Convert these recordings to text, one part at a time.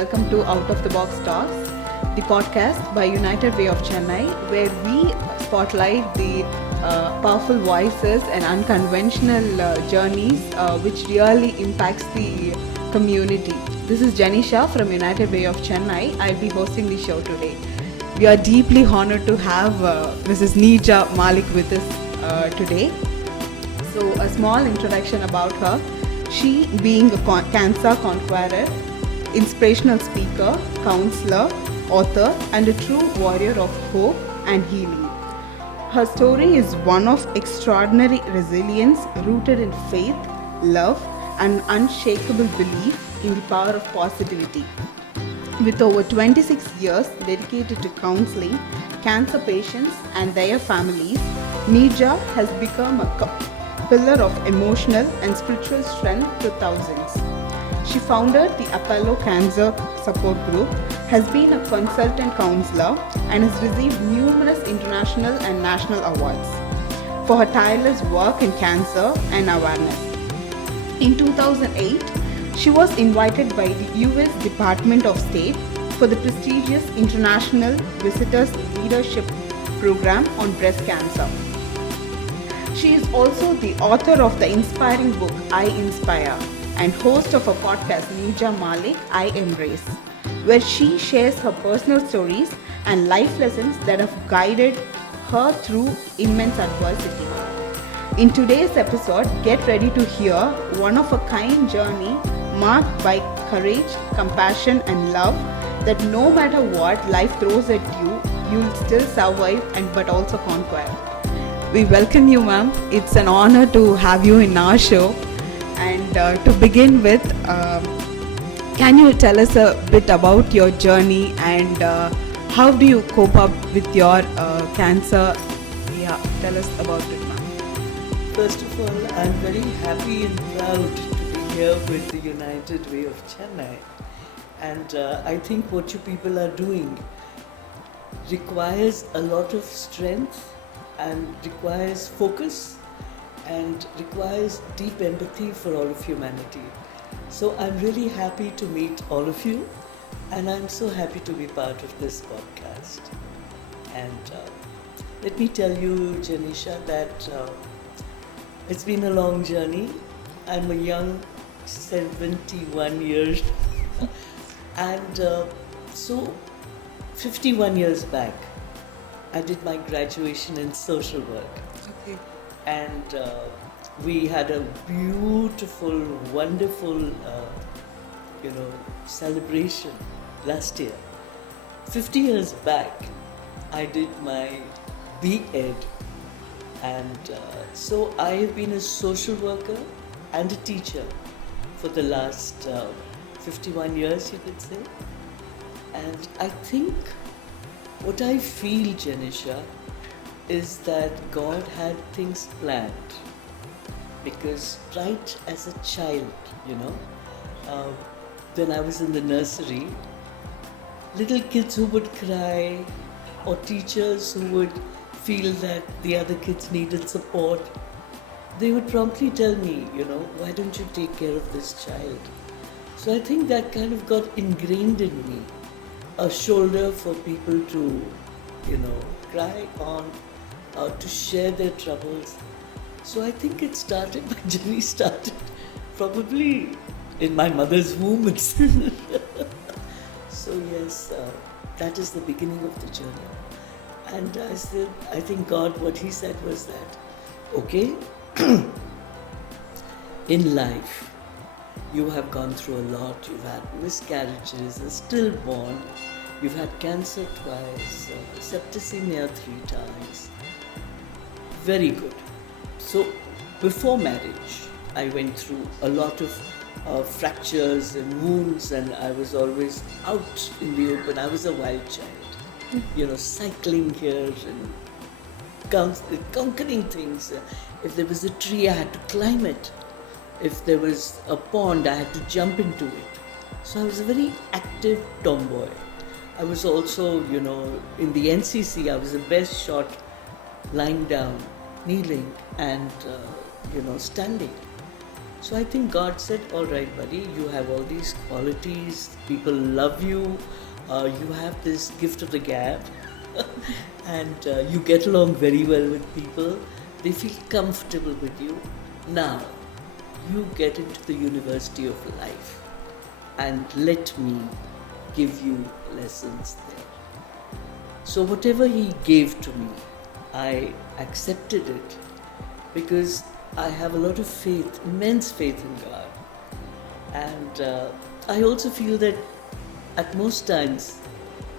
welcome to Out of the Box Talks, the podcast by United Way of Chennai, where we spotlight the powerful voices and unconventional journeys which really impacts the community. This is Janisha from United Way of Chennai. I'll be hosting the show today. We are deeply honored to have Mrs. Neerja Malik with us today. So, a small introduction about her. She, being a cancer conqueror, inspirational speaker, counselor, author, and a true warrior of hope and healing. Her story is one of extraordinary resilience rooted in faith, love, and unshakable belief in the power of positivity. With over 26 years dedicated to counseling cancer patients and their families, Neerja has become a pillar of emotional and spiritual strength to thousands. She founded the Apollo Cancer Support Group, has been a consultant counselor, and has received numerous international and national awards for her tireless work in cancer and awareness. In 2008, she was invited by the US Department of State for the prestigious International Visitors Leadership Program on breast cancer. She is also the author of the inspiring book I Inspire and host of a podcast, Neerja Malik, I Embrace, where she shares her personal stories and life lessons that have guided her through immense adversity. In today's episode, get ready to hear one-of-a-kind journey marked by courage, compassion, and love that no matter what life throws at you, you'll still survive and but also conquer. We welcome you, ma'am. It's an honor to have you in our show. And to begin with, can you tell us a bit about your journey and how do you cope up with your cancer? Yeah, tell us about it, ma'am. First of all, I'm very happy and proud to be here with the United Way of Chennai. And I think what you people are doing requires a lot of strength and requires focus and requires deep empathy for all of humanity. So I'm really happy to meet all of you, and I'm so happy to be part of this podcast. And let me tell you, Janisha, that it's been a long journey. I'm a young 71 years and so 51 years back, I did my graduation in social work. Okay. And we had a beautiful, wonderful, celebration last year. 50 years back, I did my B.Ed, and so I have been a social worker and a teacher for the last 51 years, you could say. And I think what I feel, Janisha, is that God had things planned, because right as a child, when I was in the nursery, little kids who would cry or teachers who would feel that the other kids needed support, they would promptly tell me, why don't you take care of this child? So I think that kind of got ingrained in me, a shoulder for people to, cry on, to share their troubles. So I think my journey started probably in my mother's womb itself. So yes, that is the beginning of the journey. And I think God, what He said was that, okay, in life, you have gone through a lot. You've had miscarriages, a stillborn, you've had cancer twice, septicemia 3 times. Very good. So before marriage, I went through a lot of fractures and wounds, and I was always out in the open. I was a wild child, cycling here and conquering things. If there was a tree, I had to climb it. If there was a pond, I had to jump into it. So I was a very active tomboy. I was also, in the NCC, I was the best shot lying down, kneeling, and, standing. So I think God said, all right, buddy, you have all these qualities, people love you, you have this gift of the gab, and you get along very well with people, they feel comfortable with you. Now, you get into the university of life and let me give you lessons there. So, whatever He gave to me, I accepted it because I have a lot of faith, immense faith in God. And I also feel that at most times,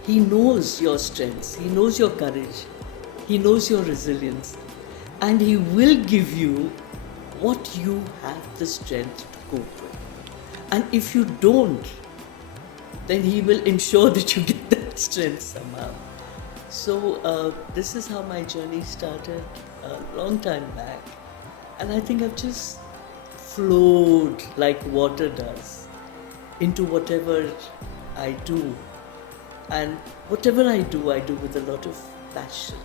He knows your strengths, He knows your courage, He knows your resilience, and He will give you what you have the strength to cope with. And if you don't, then He will ensure that you get that strength somehow. So this is how my journey started a long time back. And I think I've just flowed like water does into whatever I do. And whatever I do with a lot of passion.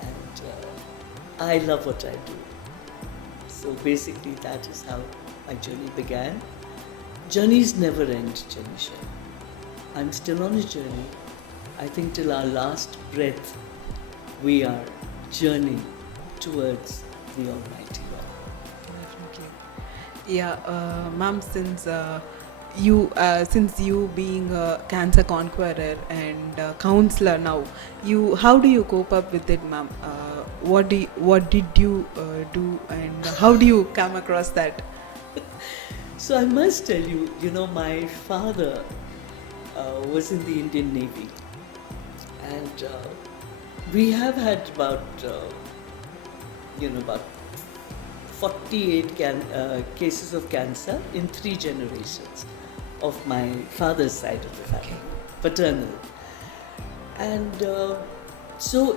And I love what I do. So basically that is how my journey began. Journeys never end, Janisha. I'm still on a journey. I think till our last breath, we are journeying towards the Almighty God. Definitely. Yeah, ma'am, since you being a cancer conqueror and counselor now, how do you cope up with it, ma'am? What did you do, and how do you come across that? So I must tell you, my father was in the Indian Navy, and we have had about 48 cases of cancer in 3 generations of my father's side of the family, paternal. And so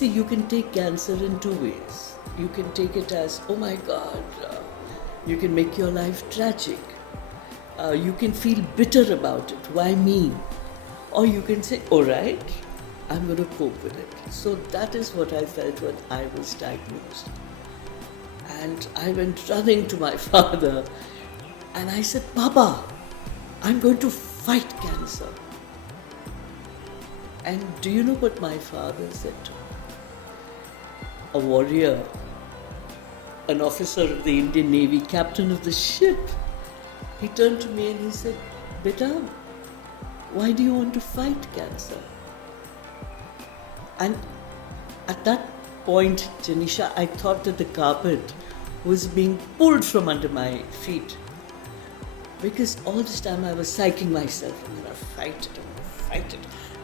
you can take cancer in 2 ways. You can take it as, oh my God, you can make your life tragic. You can feel bitter about it, why me? Or you can say, all right, I'm going to cope with it. So that is what I felt when I was diagnosed. And I went running to my father and I said, Papa, I'm going to fight cancer. And do you know what my father said to me? A warrior, an officer of the Indian Navy, captain of the ship. He turned to me and he said, Beta, why do you want to fight cancer? And at that point, Janisha, I thought that the carpet was being pulled from under my feet. Because all this time I was psyching myself, I'm going to fight it.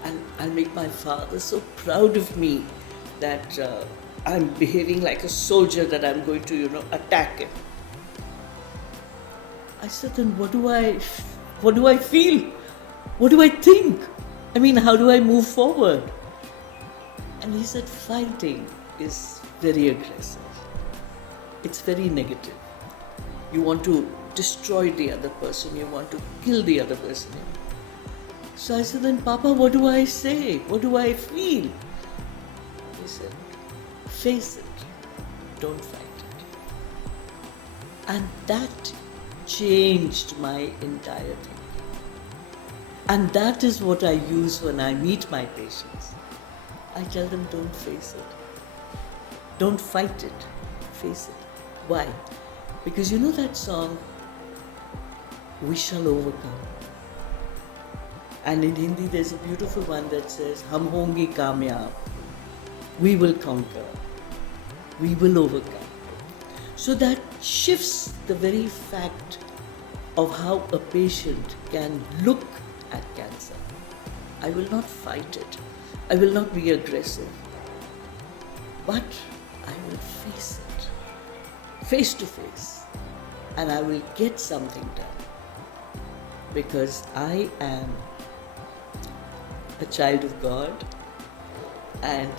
And I'll make my father so proud of me that I'm behaving like a soldier, that I'm going to, attack him. I said, then what do I feel? What do I think? I mean, how do I move forward? And he said, fighting is very aggressive. It's very negative. You want to destroy the other person. You want to kill the other person. So I said, then Papa, what do I say? What do I feel? He said, face it. Don't fight it. And that changed my entire thinking. And that is what I use when I meet my patients. I tell them, don't face it. Don't fight it. Face it. Why? Because you know that song, We Shall Overcome. And in Hindi there's a beautiful one that says, Hum honge kamyab. We will conquer. We will overcome. So that shifts the very fact of how a patient can look at cancer. I will not fight it. I will not be aggressive. But I will face it, face to face. And I will get something done. Because I am a child of God, and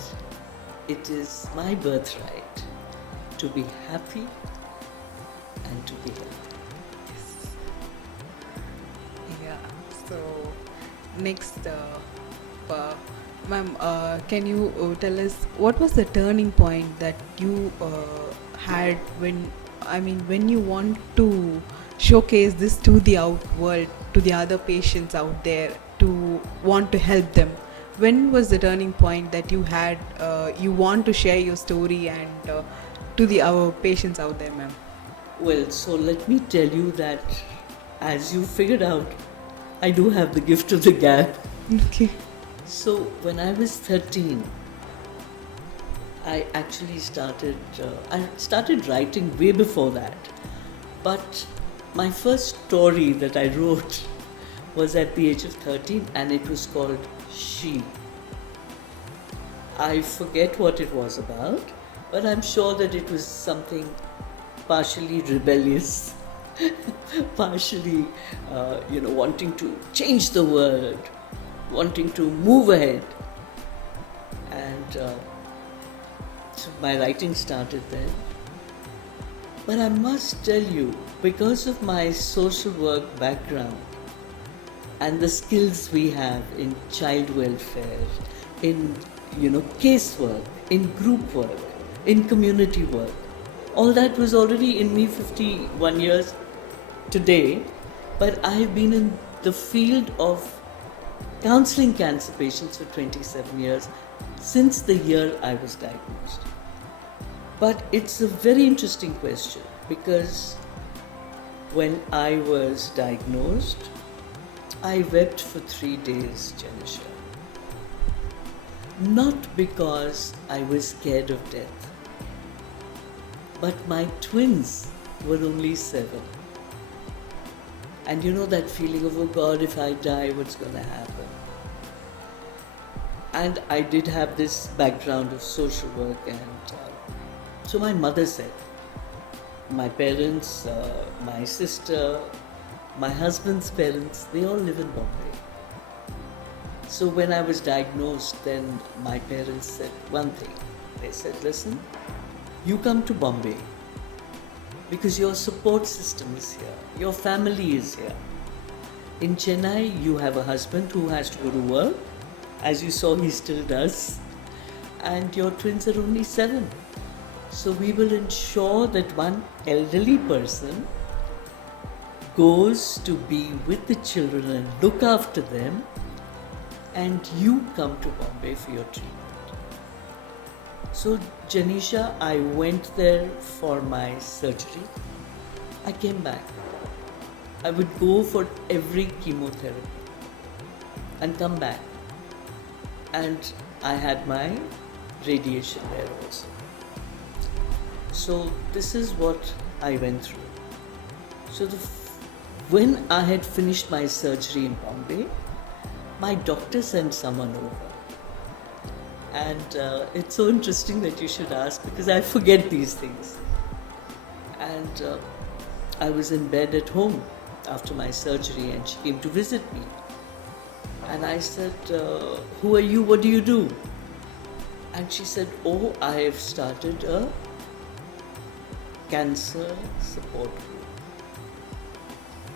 it is my birthright to be happy and to be healthy. Yeah. So next, ma'am, can you tell us what was the turning point that you had when I mean, when you want to showcase this to the out world, to the other patients out there, to want to help them, when was the turning point that you had, you want to share your story and to the our patients out there, ma'am? Well, so let me tell you that as you figured out, I do have the gift of the gab. Okay. So when I was 13, I actually I started writing way before that. But my first story that I wrote was at the age of 13 and it was called She. I forget what it was about, but I'm sure that it was something partially rebellious, partially, wanting to change the world, wanting to move ahead. And so my writing started then. But I must tell you, because of my social work background and the skills we have in child welfare, in casework, in group work, in community work, all that was already in me 51 years today. But I have been in the field of counseling cancer patients for 27 years since the year I was diagnosed. But it's a very interesting question because when I was diagnosed, I wept for 3 days, Janisha. Not because I was scared of death, but my twins were only 7. And you know that feeling of, oh God, if I die, what's going to happen? And I did have this background of social work, and so my mother said, my parents, my sister, my husband's parents, they all live in Bombay. So when I was diagnosed, then my parents said one thing. They said, listen, you come to Bombay because your support system is here, your family is here. In Chennai, you have a husband who has to go to work. As you saw, he still does. And your twins are only 7. So we will ensure that one elderly person goes to be with the children and look after them, and you come to Bombay for your treatment. So Janisha, I went there for my surgery. I came back. I would go for every chemotherapy and come back. And I had my radiation there also. So this is what I went through. So when I had finished my surgery in Bombay, my doctor sent someone over. And it's so interesting that you should ask because I forget these things. And I was in bed at home after my surgery and she came to visit me. And I said, who are you? What do you do? And she said, oh, I have started a cancer support group.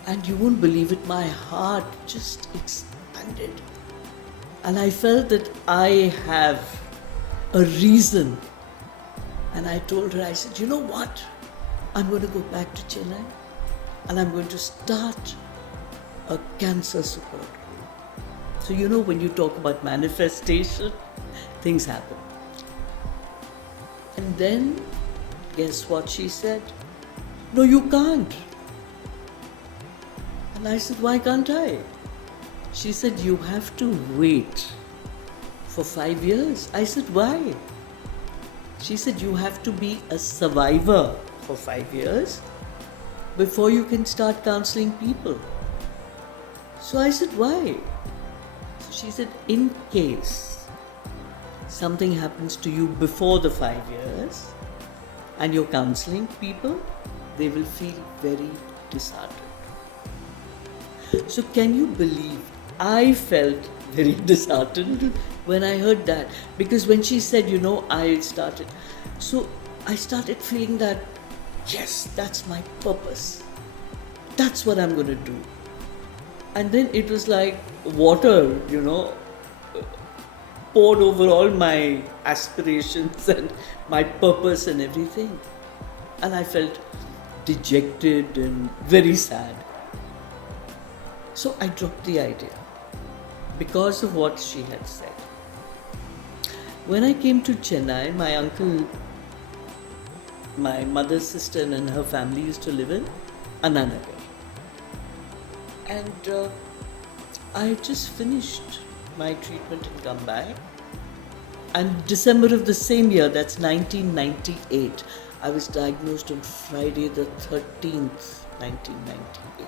And you won't believe it, my heart just expanded. And I felt that I have a reason. And I told her, I said, you know what? I'm going to go back to Chennai and I'm going to start a cancer support group. So when you talk about manifestation, things happen. And then, guess what she said? No, you can't. And I said, why can't I? She said, you have to wait for 5 years. I said, why? She said, you have to be a survivor for 5 years before you can start counseling people. So I said, why? So she said, in case something happens to you before the 5 years and you're counseling people, they will feel very disheartened. So can you believe I felt very disheartened when I heard that? Because when she said, I started feeling that, yes, that's my purpose. That's what I'm going to do. And then it was like water, poured over all my aspirations and my purpose and everything. And I felt dejected and very sad. So I dropped the idea because of what she had said. When I came to Chennai, my uncle, my mother's sister and her family used to live in Ananagar. And I had just finished my treatment and come back. And December of the same year, that's 1998, I was diagnosed on Friday the 13th, 1998.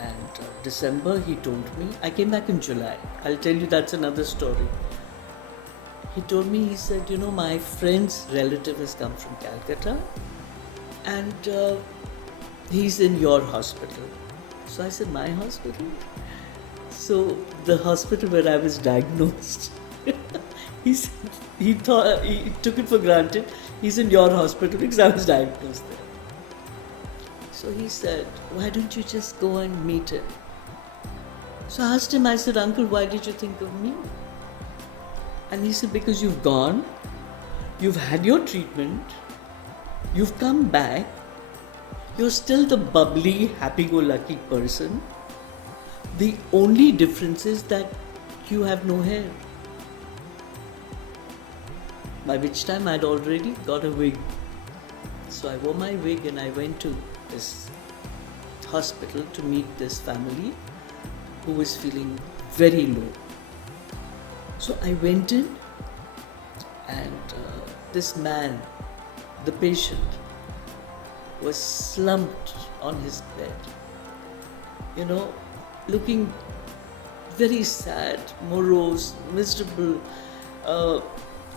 And December, he told me, I came back in July. I'll tell you, that's another story. He told me, he said, my friend's relative has come from Calcutta and he's in your hospital. So I said, my hospital? So the hospital where I was diagnosed, he took it for granted, he's in your hospital because I was diagnosed there. So he said, why don't you just go and meet him? So I asked him, I said, Uncle, why did you think of me? And he said, because you've gone, you've had your treatment, you've come back, you're still the bubbly, happy-go-lucky person. The only difference is that you have no hair. By which time I'd already got a wig. So I wore my wig and I went to this hospital to meet this family who was feeling very low. So I went in and this man, the patient, was slumped on his bed, looking very sad, morose, miserable,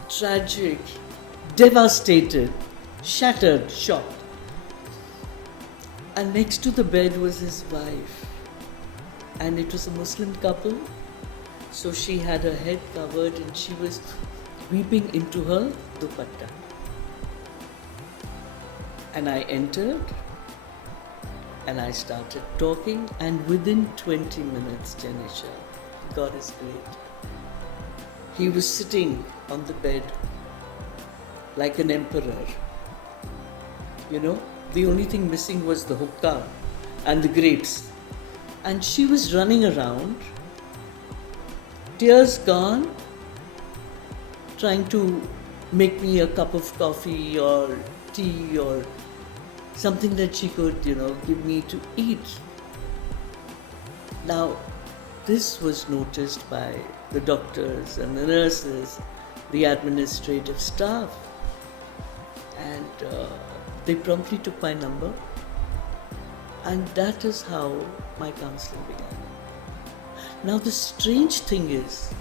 tragic, devastated, shattered, shocked. And next to the bed was his wife. And it was a Muslim couple. So she had her head covered and she was weeping into her dupatta. And I entered and I started talking, and within 20 minutes, Janisha, God is great. He was sitting on the bed like an emperor. The only thing missing was the hookah and the grapes. And she was running around, tears gone, trying to make me a cup of coffee or tea or something that she could, give me to eat. Now, this was noticed by the doctors and the nurses, the administrative staff, and they promptly took my number, and that is how my counseling began. Now, the strange thing is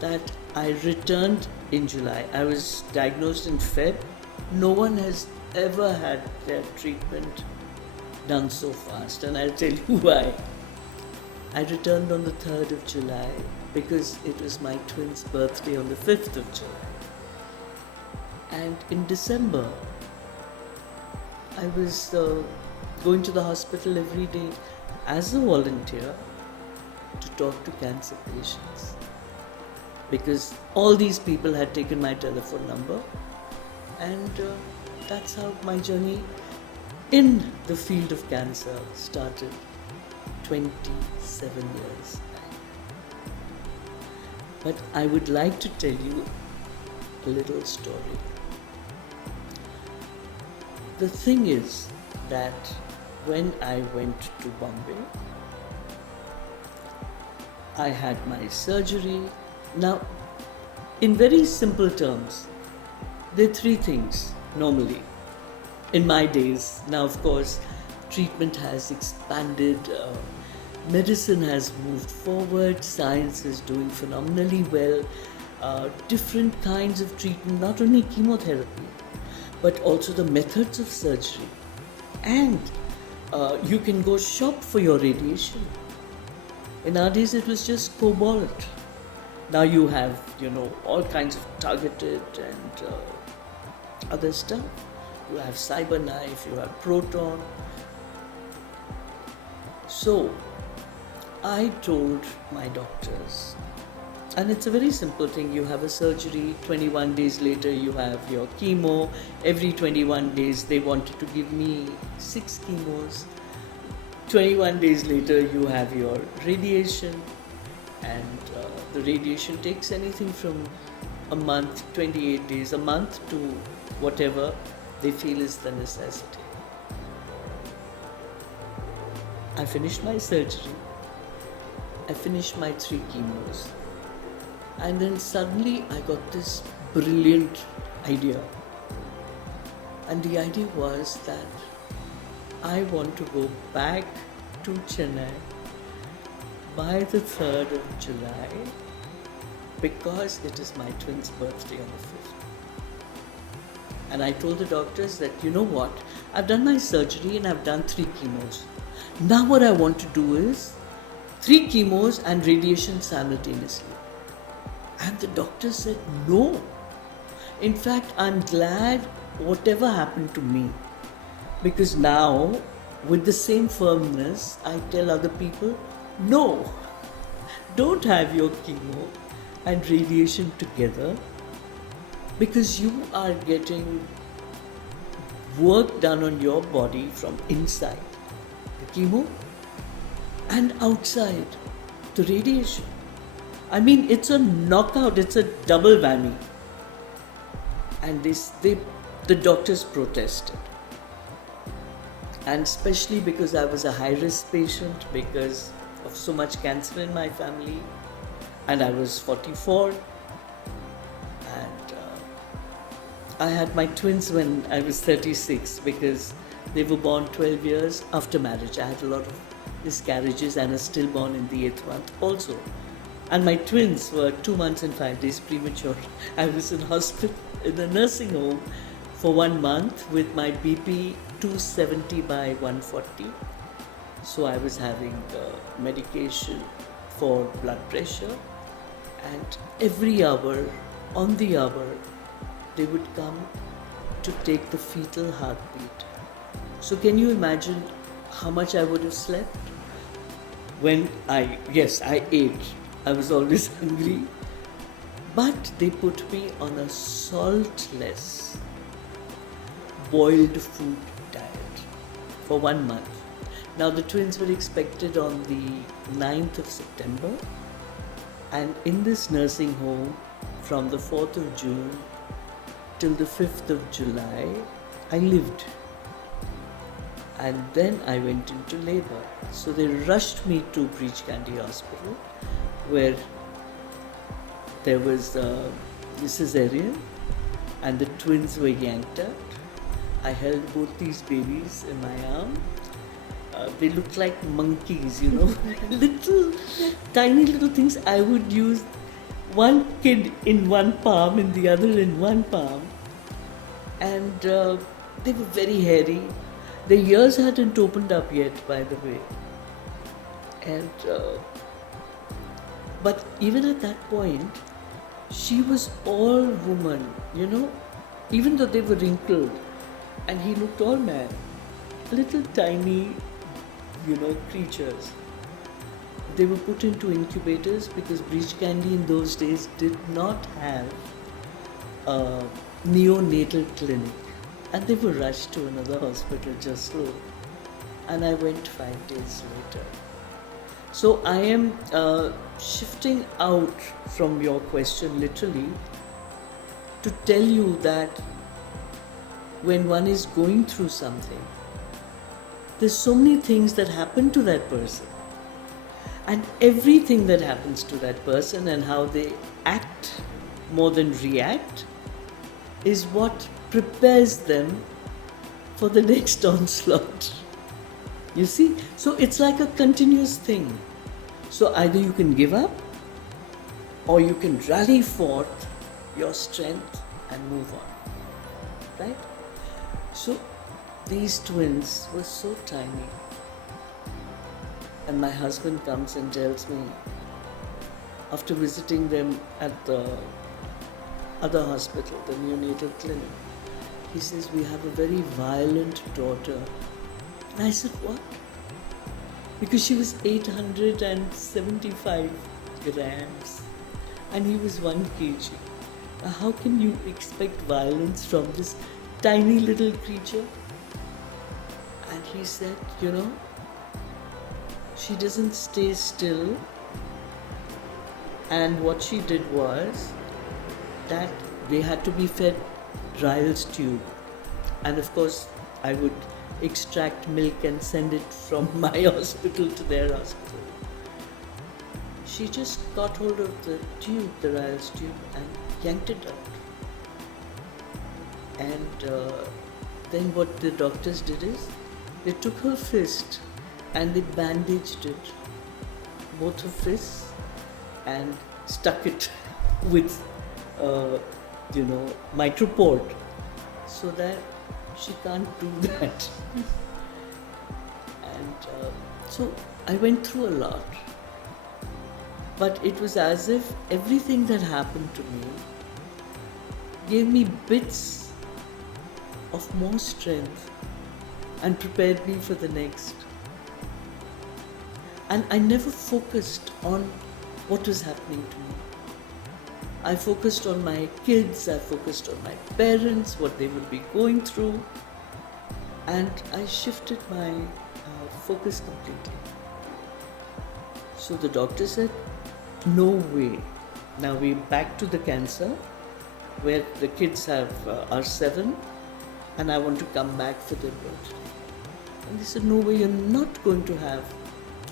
that I returned in July. I was diagnosed in Feb. No one has ever had their treatment done so fast, and I'll tell you why. I returned on the 3rd of July because it was my twin's birthday on the 5th of July. And in December, I was going to the hospital every day as a volunteer to talk to cancer patients, because all these people had taken my telephone number, and that's how my journey in the field of cancer started 27 years back. But I would like to tell you a little story. The thing is that when I went to Bombay, I had my surgery. Now, in very simple terms, there are 3 things normally. In my days, now of course, treatment has expanded, medicine has moved forward, science is doing phenomenally well, different kinds of treatment, not only chemotherapy, but also the methods of surgery. And you can go shop for your radiation. In our days, it was just cobalt. Now you have, all kinds of targeted and other stuff. You have CyberKnife, you have Proton. So I told my doctors, And it's a very simple thing. You have a surgery, 21 days later you have your chemo. Every 21 days they wanted to give me 6 chemos. 21 days later you have your radiation, and the radiation takes anything from a month, 28 days, a month to whatever they feel is the necessity. I finished my surgery. I finished my 3 chemos. And then suddenly I got this brilliant idea. And the idea was that I want to go back to Chennai by the 3rd of July because it is my twin's birthday on the 5th. And I told the doctors that, you know what, I've done my surgery and I've done 3 chemos. Now what I want to do is 3 chemos and radiation simultaneously. And the doctor said, no. In fact, I'm glad whatever happened to me. Because now, with the same firmness, I tell other people, no, don't have your chemo and radiation together, because you are getting work done on your body from inside, the chemo, and outside, the radiation. I mean, it's a knockout, it's a double whammy. And the doctors protested. And especially because I was a high-risk patient, because of so much cancer in my family, and I was 44, and I had my twins when I was 36, because they were born 12 years after marriage. I had a lot of miscarriages and a stillborn in the 8th month also. And my twins were 2 months and 5 days premature. I was in hospital, in a nursing home for 1 month with my BP 270 by 140. So I was having medication for blood pressure, and every hour, on the hour, they would come to take the fetal heartbeat. So can you imagine how much I would have slept? Yes, I ate. I was always hungry. But they put me on a saltless, boiled food diet for 1 month. Now the twins were expected on the 9th of September, and in this nursing home from the 4th of June till the 5th of July, I lived. And then I went into labor. So they rushed me to Breach Candy Hospital, where there was the cesarean and the twins were yanked out. I held both these babies in my arm. They looked like monkeys, you know, little, tiny little things. I would use one kid in one palm and the other in one palm. And they were very hairy. Their ears hadn't opened up yet, by the way. And but even at that point, she was all woman, you know, even though they were wrinkled, and he looked all man, little tiny, you know, creatures. They were put into incubators because Breach Candy in those days did not have a neonatal clinic, and they were rushed to another hospital just so. And I went 5 days later. So I am shifting out from your question literally to tell you that when one is going through something, there's so many things that happen to that person. And everything that happens to that person and how they act more than react is what prepares them for the next onslaught. You see? So it's like a continuous thing. So either you can give up or you can rally forth your strength and move on. Right? So these twins were so tiny. And my husband comes and tells me, after visiting them at the other hospital, the neonatal clinic, he says, we have a very violent daughter. And I said, what? Because she was 875 grams. and he was 1 kg. Now, how can you expect violence from this tiny little creature? And he said, she doesn't stay still. And what she did was that they had to be fed Ryle's tube. And of course, I would extract milk and send it from my hospital to their hospital. She just got hold of the tube, the Ryle's tube, and yanked it out. And then what the doctors did is, they took her fist and they bandaged it, both her fists, and stuck it with, mitroport, so that she can't do that. And so I went through a lot. But it was as if everything that happened to me gave me bits of more strength and prepared me for the next. And I never focused on what was happening to me. I focused on my kids, I focused on my parents, what they would be going through, and I shifted my focus completely. So the doctor said, no way. Now we're back to the cancer, where the kids are 7, and I want to come back for their birthday. And they said, no way, you're not going to have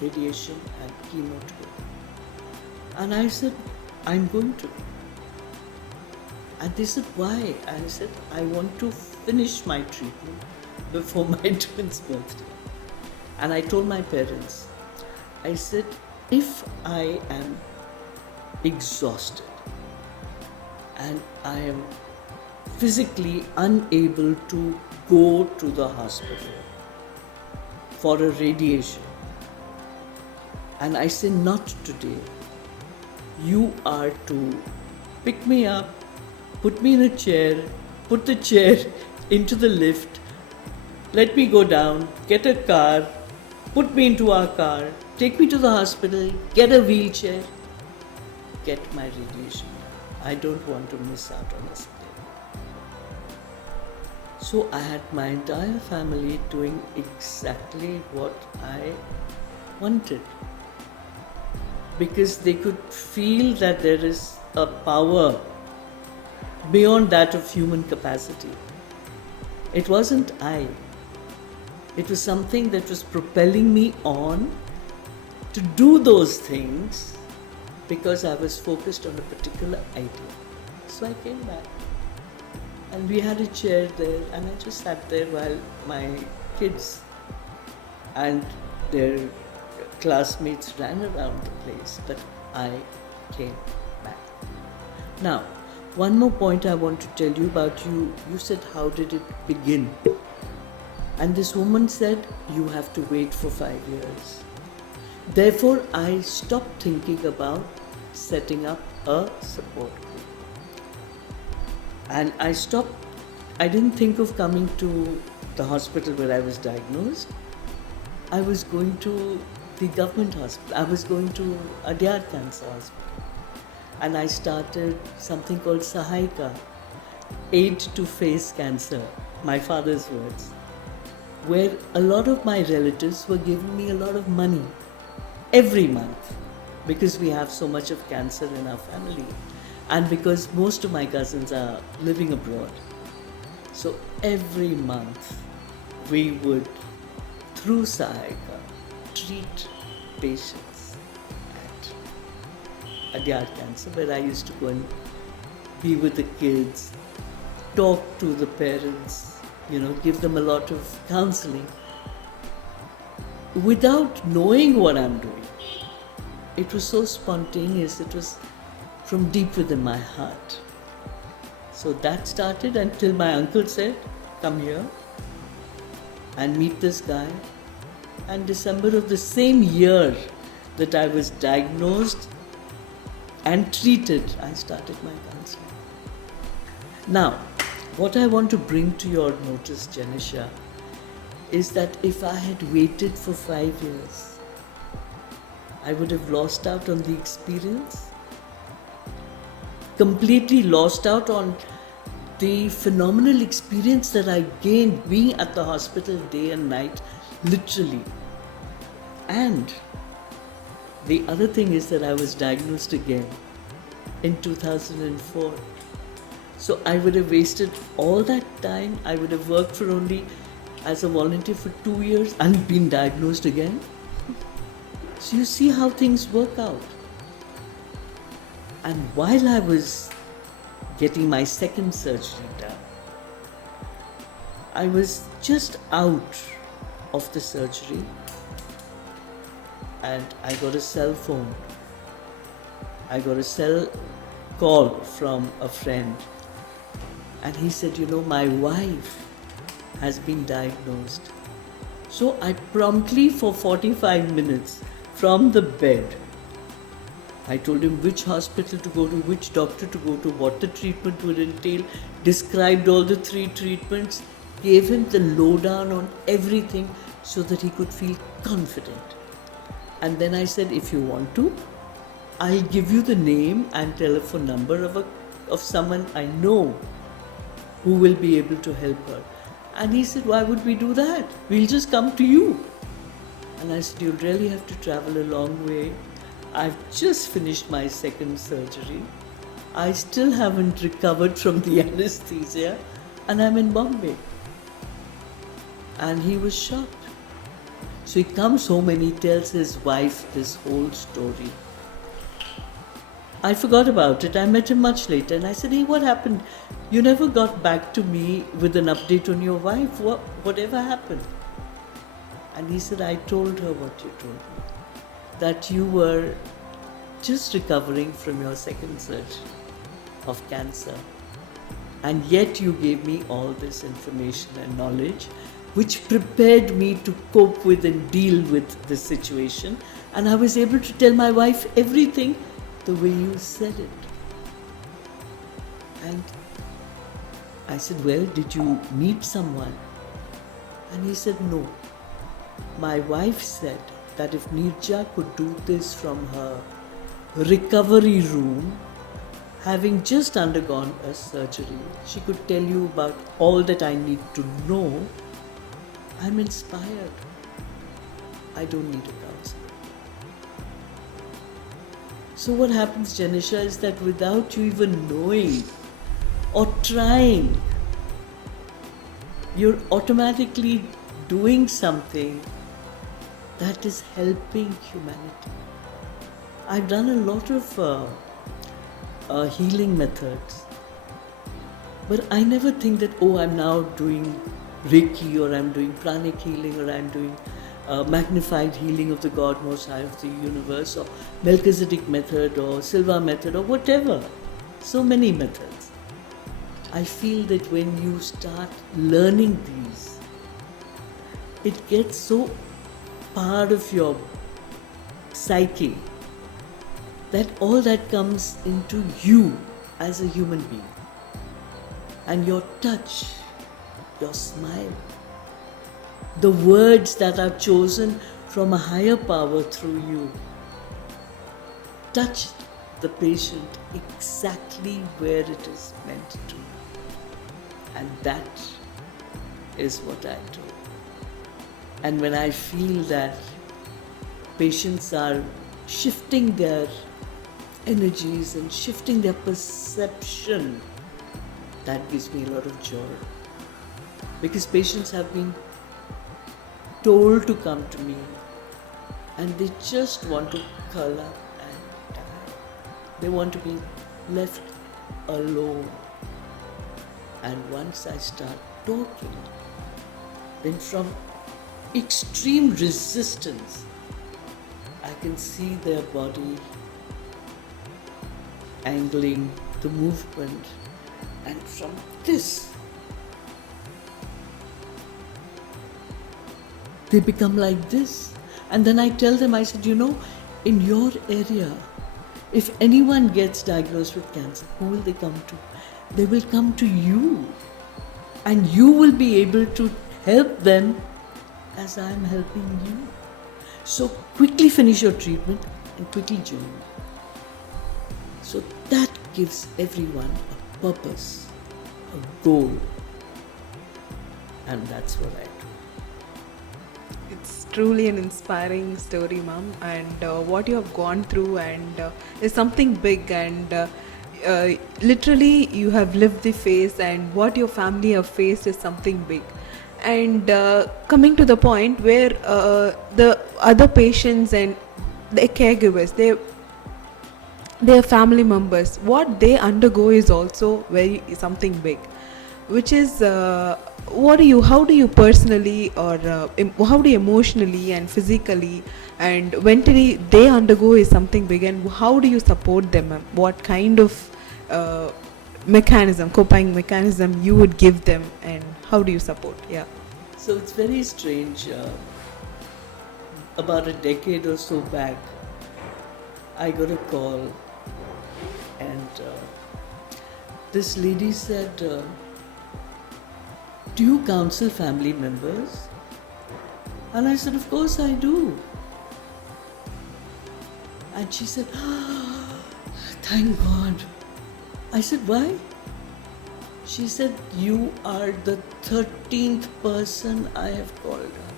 radiation and chemo together. And I said, I'm going to. And they said, why? And I said, I want to finish my treatment before my twins' birthday. And I told my parents, I said, if I am exhausted and I am physically unable to go to the hospital for a radiation, and I say, not today, you are to pick me up, put me in a chair, put the chair into the lift, let me go down, get a car, put me into our car, take me to the hospital, get a wheelchair, get my radiation. I don't want to miss out on a second. So I had my entire family doing exactly what I wanted, because they could feel that there is a power beyond that of human capacity. It wasn't I. It was something that was propelling me on to do those things because I was focused on a particular idea. So I came back. And we had a chair there, and I just sat there while my kids and their classmates ran around the place, but I came back. Now, one more point I want to tell you about you. You said, how did it begin? And this woman said, you have to wait for 5 years. Therefore, I stopped thinking about setting up a support group. And I didn't think of coming to the hospital where I was diagnosed. I was going to the government hospital. I was going to Adyar Cancer Hospital. And I started something called Sahayika, Aid to Face Cancer, my father's words, where a lot of my relatives were giving me a lot of money every month, because we have so much of cancer in our family and because most of my cousins are living abroad. So every month we would, through Sahayika, treat patients at Adyar Cancer, where I used to go and be with the kids, talk to the parents, give them a lot of counseling without knowing what I'm doing. It was so spontaneous, it was from deep within my heart. So that started until my uncle said, come here and meet this guy. And December of the same year that I was diagnosed and treated, I started my counseling. Now, what I want to bring to your notice, Janisha, is that if I had waited for 5 years, I would have lost out on the experience. completely lost out on the phenomenal experience that I gained being at the hospital day and night, literally. And the other thing is that I was diagnosed again in 2004. So I would have wasted all that time. I would have worked for only as a volunteer for 2 years and been diagnosed again. So you see how things work out. And while I was getting my second surgery done, I was just out of the surgery and I got a cell phone. I got a cell call from a friend, and he said, my wife has been diagnosed. So I promptly, for 45 minutes from the bed, I told him which hospital to go to, which doctor to go to, what the treatment would entail, described all the 3 treatments, gave him the lowdown on everything so that he could feel confident. And then I said, if you want to, I'll give you the name and telephone number of someone I know who will be able to help her. And he said, why would we do that? We'll just come to you. And I said, you'll really have to travel a long way. I've just finished my second surgery. I still haven't recovered from the anesthesia, and I'm in Bombay. And he was shocked. So he comes home and he tells his wife this whole story. I forgot about it. I met him much later and I said, hey, what happened? You never got back to me with an update on your wife. Whatever happened? And he said, I told her what you told me. That you were just recovering from your second surgery of cancer. And yet you gave me all this information and knowledge which prepared me to cope with and deal with the situation. And I was able to tell my wife everything the way you said it. And I said, well, did you meet someone? And he said, no. My wife said that if Neerja could do this from her recovery room, having just undergone a surgery, she could tell you about all that I need to know. I'm inspired. I don't need a counselor. So what happens, Janisha, is that without you even knowing or trying, you're automatically doing something that is helping humanity. I've done a lot of healing methods, but I never think that, I'm now doing Reiki, or I'm doing pranic healing, or I'm doing magnified healing of the God Most High of the universe, or Melchizedek method, or Silva method, or whatever. So many methods. I feel that when you start learning these, it gets so part of your psyche that all that comes into you as a human being. And your touch, your smile, the words that are chosen from a higher power through you, touch the patient exactly where it is meant to. And that is what I do. And when I feel that patients are shifting their energies and shifting their perception, that gives me a lot of joy. Because patients have been told to come to me and they just want to curl up and die. They want to be left alone. And once I start talking, then from extreme resistance, I can see their body angling the movement, and from this they become like this. And then I tell them, I said, in your area, if anyone gets diagnosed with cancer, who will they come to? They will come to you, and you will be able to help them as I am helping you. So quickly finish your treatment and quickly join me. So that gives everyone a purpose, a goal. And that's what I do. It's truly an inspiring story, ma'am, and what you have gone through and is something big, and literally you have lived the phase, and what your family have faced is something big. And coming to the point where the other patients and the caregivers, their family members, what they undergo is also very something big, which is how do you personally or how do you emotionally and physically and mentally they undergo is something big, and how do you support them, ma'am? What kind of coping mechanism you would give them, and how do you support? Yeah. So it's very strange. About a decade or so back, I got a call, and this lady said, do you counsel family members? And I said, of course I do. And she said, thank God. I said, why? She said, you are the 13th person I have called her.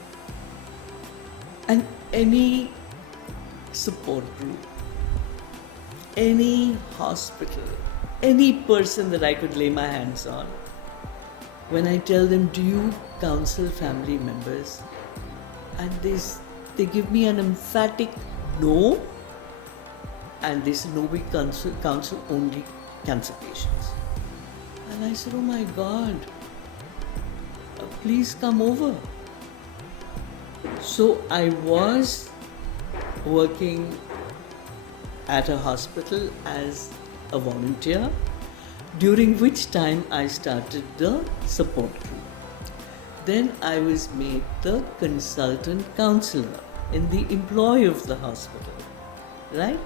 And any support group, any hospital, any person that I could lay my hands on, when I tell them, do you counsel family members? And they give me an emphatic no. And they say, no, we counsel only cancer patients. And I said, oh my God, please come over. So I was working at a hospital as a volunteer, during which time I started the support group. Then I was made the consultant counselor in the employ of the hospital, right?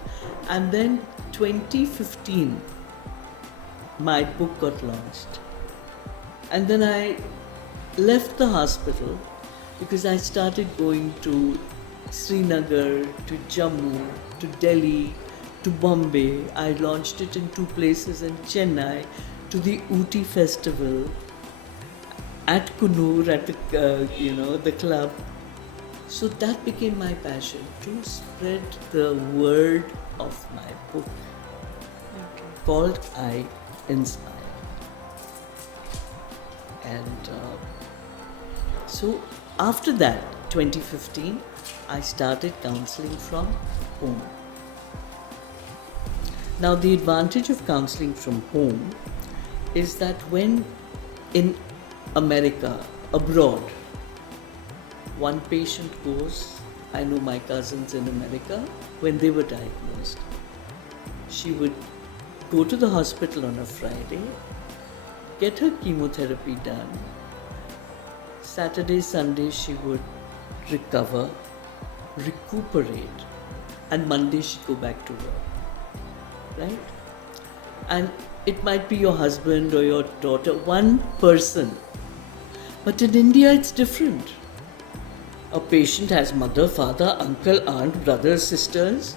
And then 2015, my book got launched. And then I left the hospital because I started going to Srinagar, to Jammu, to Delhi, to Bombay. I launched it in 2 places in Chennai, to the Ooty festival, at Kunur, at the club. So that became my passion, to spread the word of my book, called I Inspire. And so after that, 2015, I started counseling from home. Now, the advantage of counseling from home is that when in America, abroad, one patient goes, I know my cousins in America, when they were diagnosed, she would go to the hospital on a Friday, get her chemotherapy done. Saturday, Sunday, she would recover, recuperate, and Monday she'd go back to work. Right? And it might be your husband or your daughter, one person. But in India, it's different. A patient has mother, father, uncle, aunt, brothers, sisters.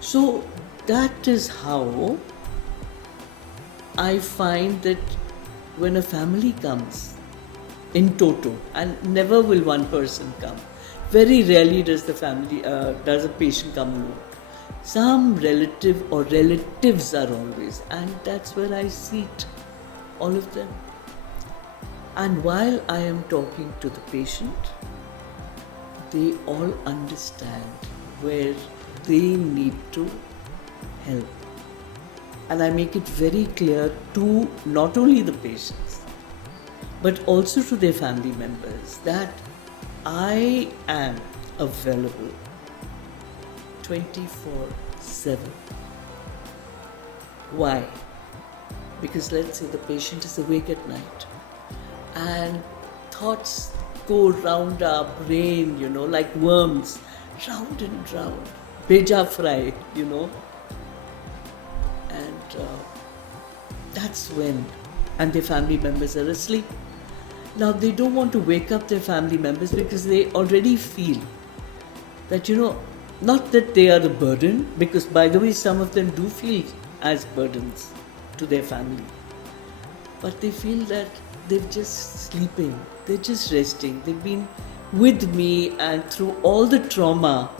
So that is how I find that when a family comes in toto, and never will one person come, very rarely does a patient come alone. Some relative or relatives are always, and that's where I seat all of them. And while I am talking to the patient, they all understand where they need to help. And I make it very clear to not only the patients, but also to their family members that I am available 24/7. Why? Because let's say the patient is awake at night and thoughts go round our brain, like worms, round and round, beja fry, and that's when, and their family members are asleep. Now they don't want to wake up their family members because they already feel that, not that they are a burden, because by the way, some of them do feel as burdens to their family. But they feel that they're just sleeping, they're just resting. They've been with me, and through all the trauma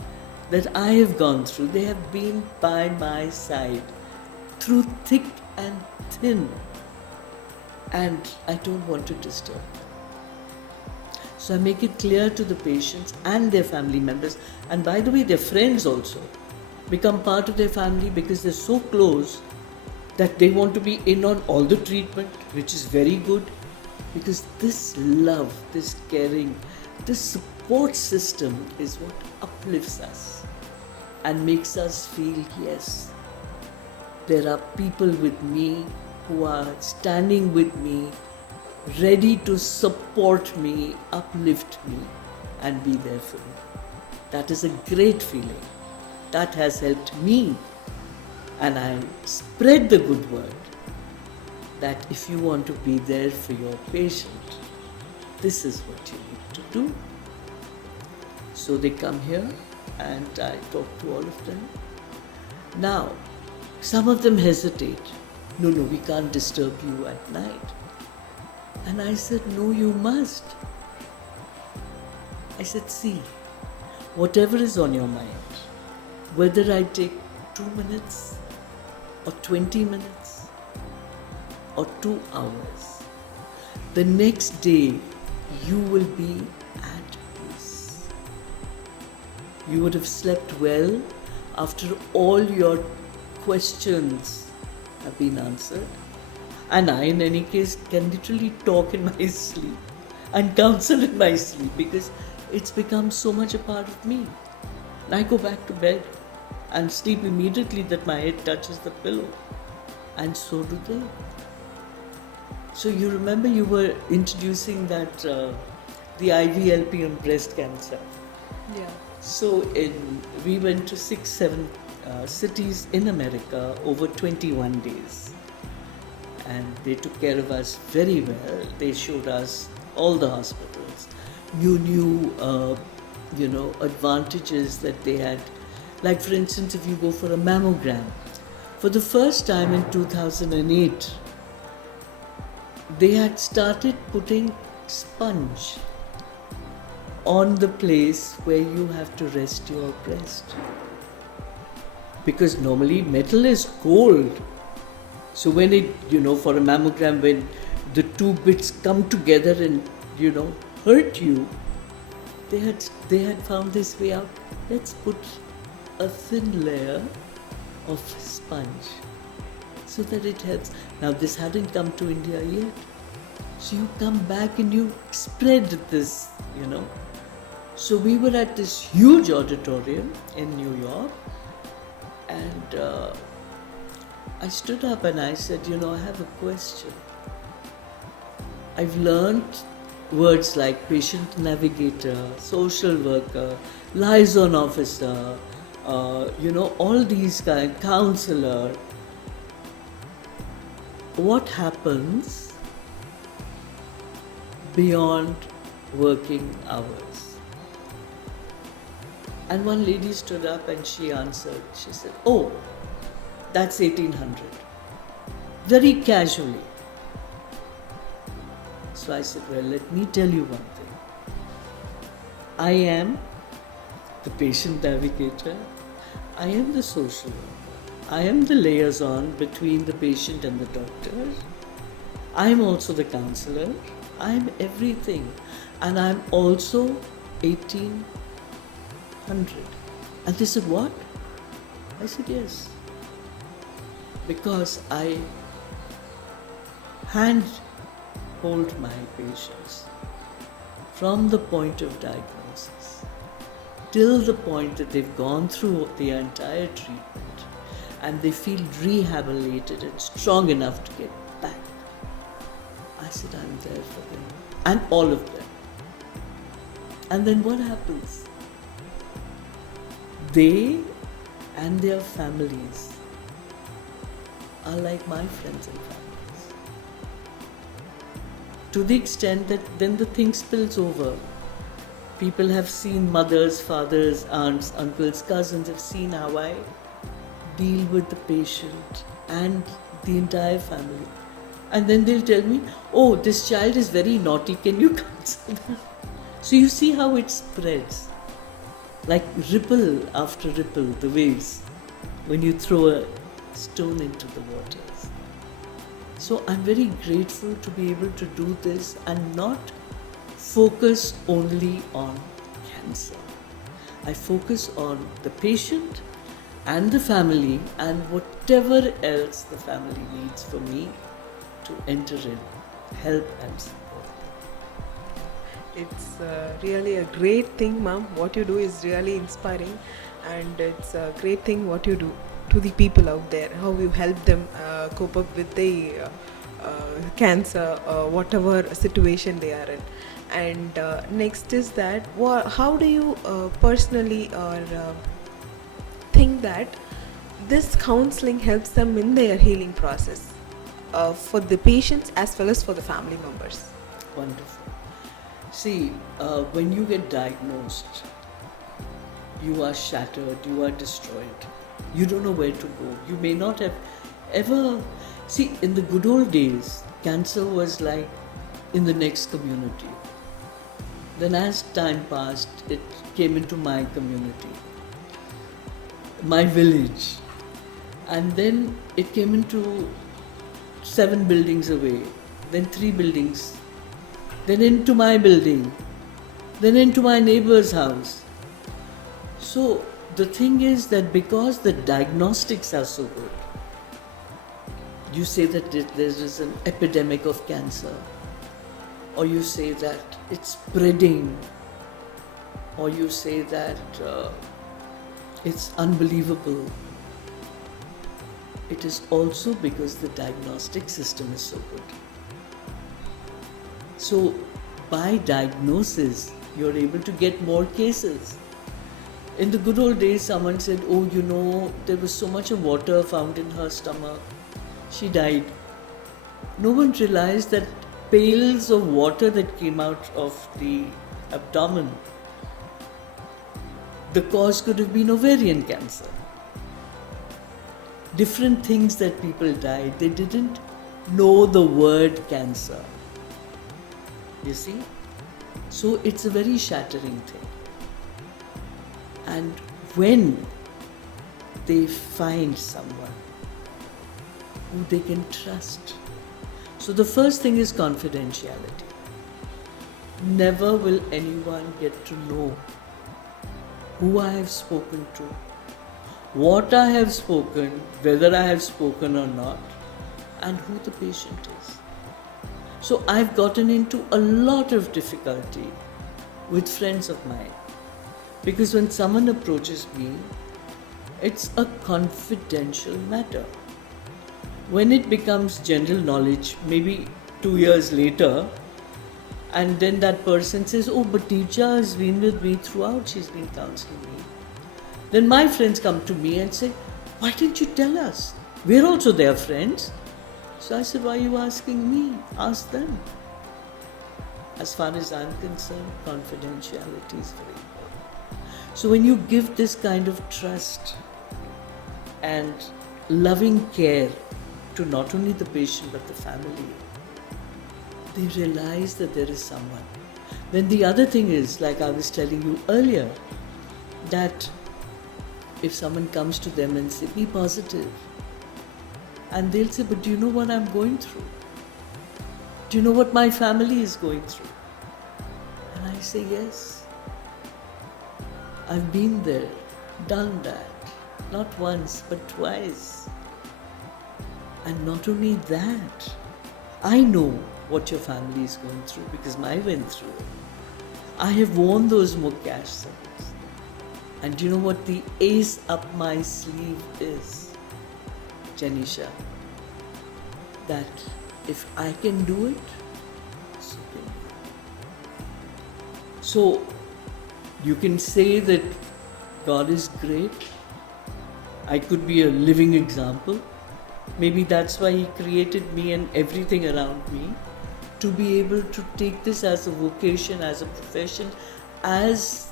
that I have gone through, they have been by my side through thick and thin. And I don't want to disturb. So I make it clear to the patients and their family members, and by the way, their friends also become part of their family because they're so close that they want to be in on all the treatment, which is very good, because this love, this caring, this support system is what uplifts us and makes us feel, yes, there are people with me who are standing with me, ready to support me, uplift me, and be there for me. That is a great feeling. That has helped me. And I spread the good word that if you want to be there for your patient, this is what you need to do. So they come here and I talk to all of them. Now, some of them hesitate. No, we can't disturb you at night. And I said, no, you must. I said, see, whatever is on your mind, whether I take 2 minutes or 20 minutes or 2 hours, the next day you will be at peace. You would have slept well after all your questions have been answered. And I, in any case, can literally talk in my sleep and counsel in my sleep because it's become so much a part of me. And I go back to bed and sleep immediately that my head touches the pillow. And so do they. So you remember you were introducing that the IVLP on breast cancer. Yeah. So we went to 6-7 cities in America over 21 days. And they took care of us very well. They showed us all the hospitals. You knew, advantages that they had. Like for instance, if you go for a mammogram, for the first time in 2008, they had started putting sponge on the place where you have to rest your breast. Because normally metal is cold. So when for a mammogram, when the 2 bits come together and, hurt you, they had found this way out. Let's put a thin layer of sponge so that it helps. Now this hadn't come to India yet. So you come back and you spread this, So we were at this huge auditorium in New York, and I stood up and I said, I have a question. I've learned words like patient navigator, social worker, liaison officer, all these kind, counselor. What happens beyond working hours? And one lady stood up and she answered. She said, oh, that's 1800. Very casually. So I said, well, let me tell you one thing. I am the patient navigator. I am the social worker. I am the liaison between the patient and the doctor. I am also the counselor. I am everything. And I am also 1800. And they said, what? I said, yes. Because I hold my patients from the point of diagnosis till the point that they've gone through the entire treatment and they feel rehabilitated and strong enough to get back. I said, I'm there for them and all of them. And then what happens? They and their families are like my friends and families. To the extent that then the thing spills over. People have seen mothers, fathers, aunts, uncles, cousins have seen how I deal with the patient and the entire family. And then they'll tell me, oh, this child is very naughty, can you counsel them? So you see how it spreads, like ripple after ripple, the waves, when you throw a stone into the waters. So I'm very grateful to be able to do this and not focus only on cancer. I focus on the patient and the family and whatever else the family needs for me to enter in, help and support. It's really a great thing, ma'am. What you do is really inspiring, and it's a great thing what you do to the people out there. How you help them cope up with the cancer, whatever situation they are in. And next is that, how do you personally or think that this counseling helps them in their healing process for the patients as well as for the family members? Wonderful. See, when you get diagnosed, you are shattered, you are destroyed. You don't know where to go. You may not have ever... See, in the good old days, cancer was like in the next community. Then as time passed, it came into my community, my village. And then it came into 7 buildings away, then 3 buildings, then into my building, then into my neighbor's house. So the thing is that because the diagnostics are so good, you say that there is an epidemic of cancer, or you say that it's spreading, or you say that it's unbelievable. It is also because the diagnostic system is so good. So by diagnosis, you're able to get more cases. In the good old days, someone said, oh, there was so much of water found in her stomach. She died. No one realized that pails of water that came out of the abdomen, the cause could have been ovarian cancer. Different things that people died, they didn't know the word cancer. You see? So it's a very shattering thing. And when they find someone who they can trust, so the first thing is confidentiality. Never will anyone get to know who I have spoken to, what I have spoken, whether I have spoken or not, and who the patient is. So I've gotten into a lot of difficulty with friends of mine, because when someone approaches me, it's a confidential matter. When it becomes general knowledge, maybe 2 years later, and then that person says, oh, but Neerja has been with me throughout, she's been counseling me. Then my friends come to me and say, why didn't you tell us? We're also their friends. So I said, why are you asking me? Ask them. As far as I'm concerned, confidentiality is very important. So when you give this kind of trust and loving care to not only the patient but the family, they realize that there is someone. Then the other thing is, like I was telling you earlier, that if someone comes to them and say, be positive, and they'll say, but do you know what I'm going through? Do you know what my family is going through? And I say, yes. I've been there, done that, not once, but twice. And not only that, I know what your family is going through because I went through it. I have worn those mukash sets. And do you know what the ace up my sleeve is, Janisha? That if I can do it, so can you. So you can say that God is great. I could be a living example. Maybe that's why He created me and everything around me, to be able to take this as a vocation, as a profession, as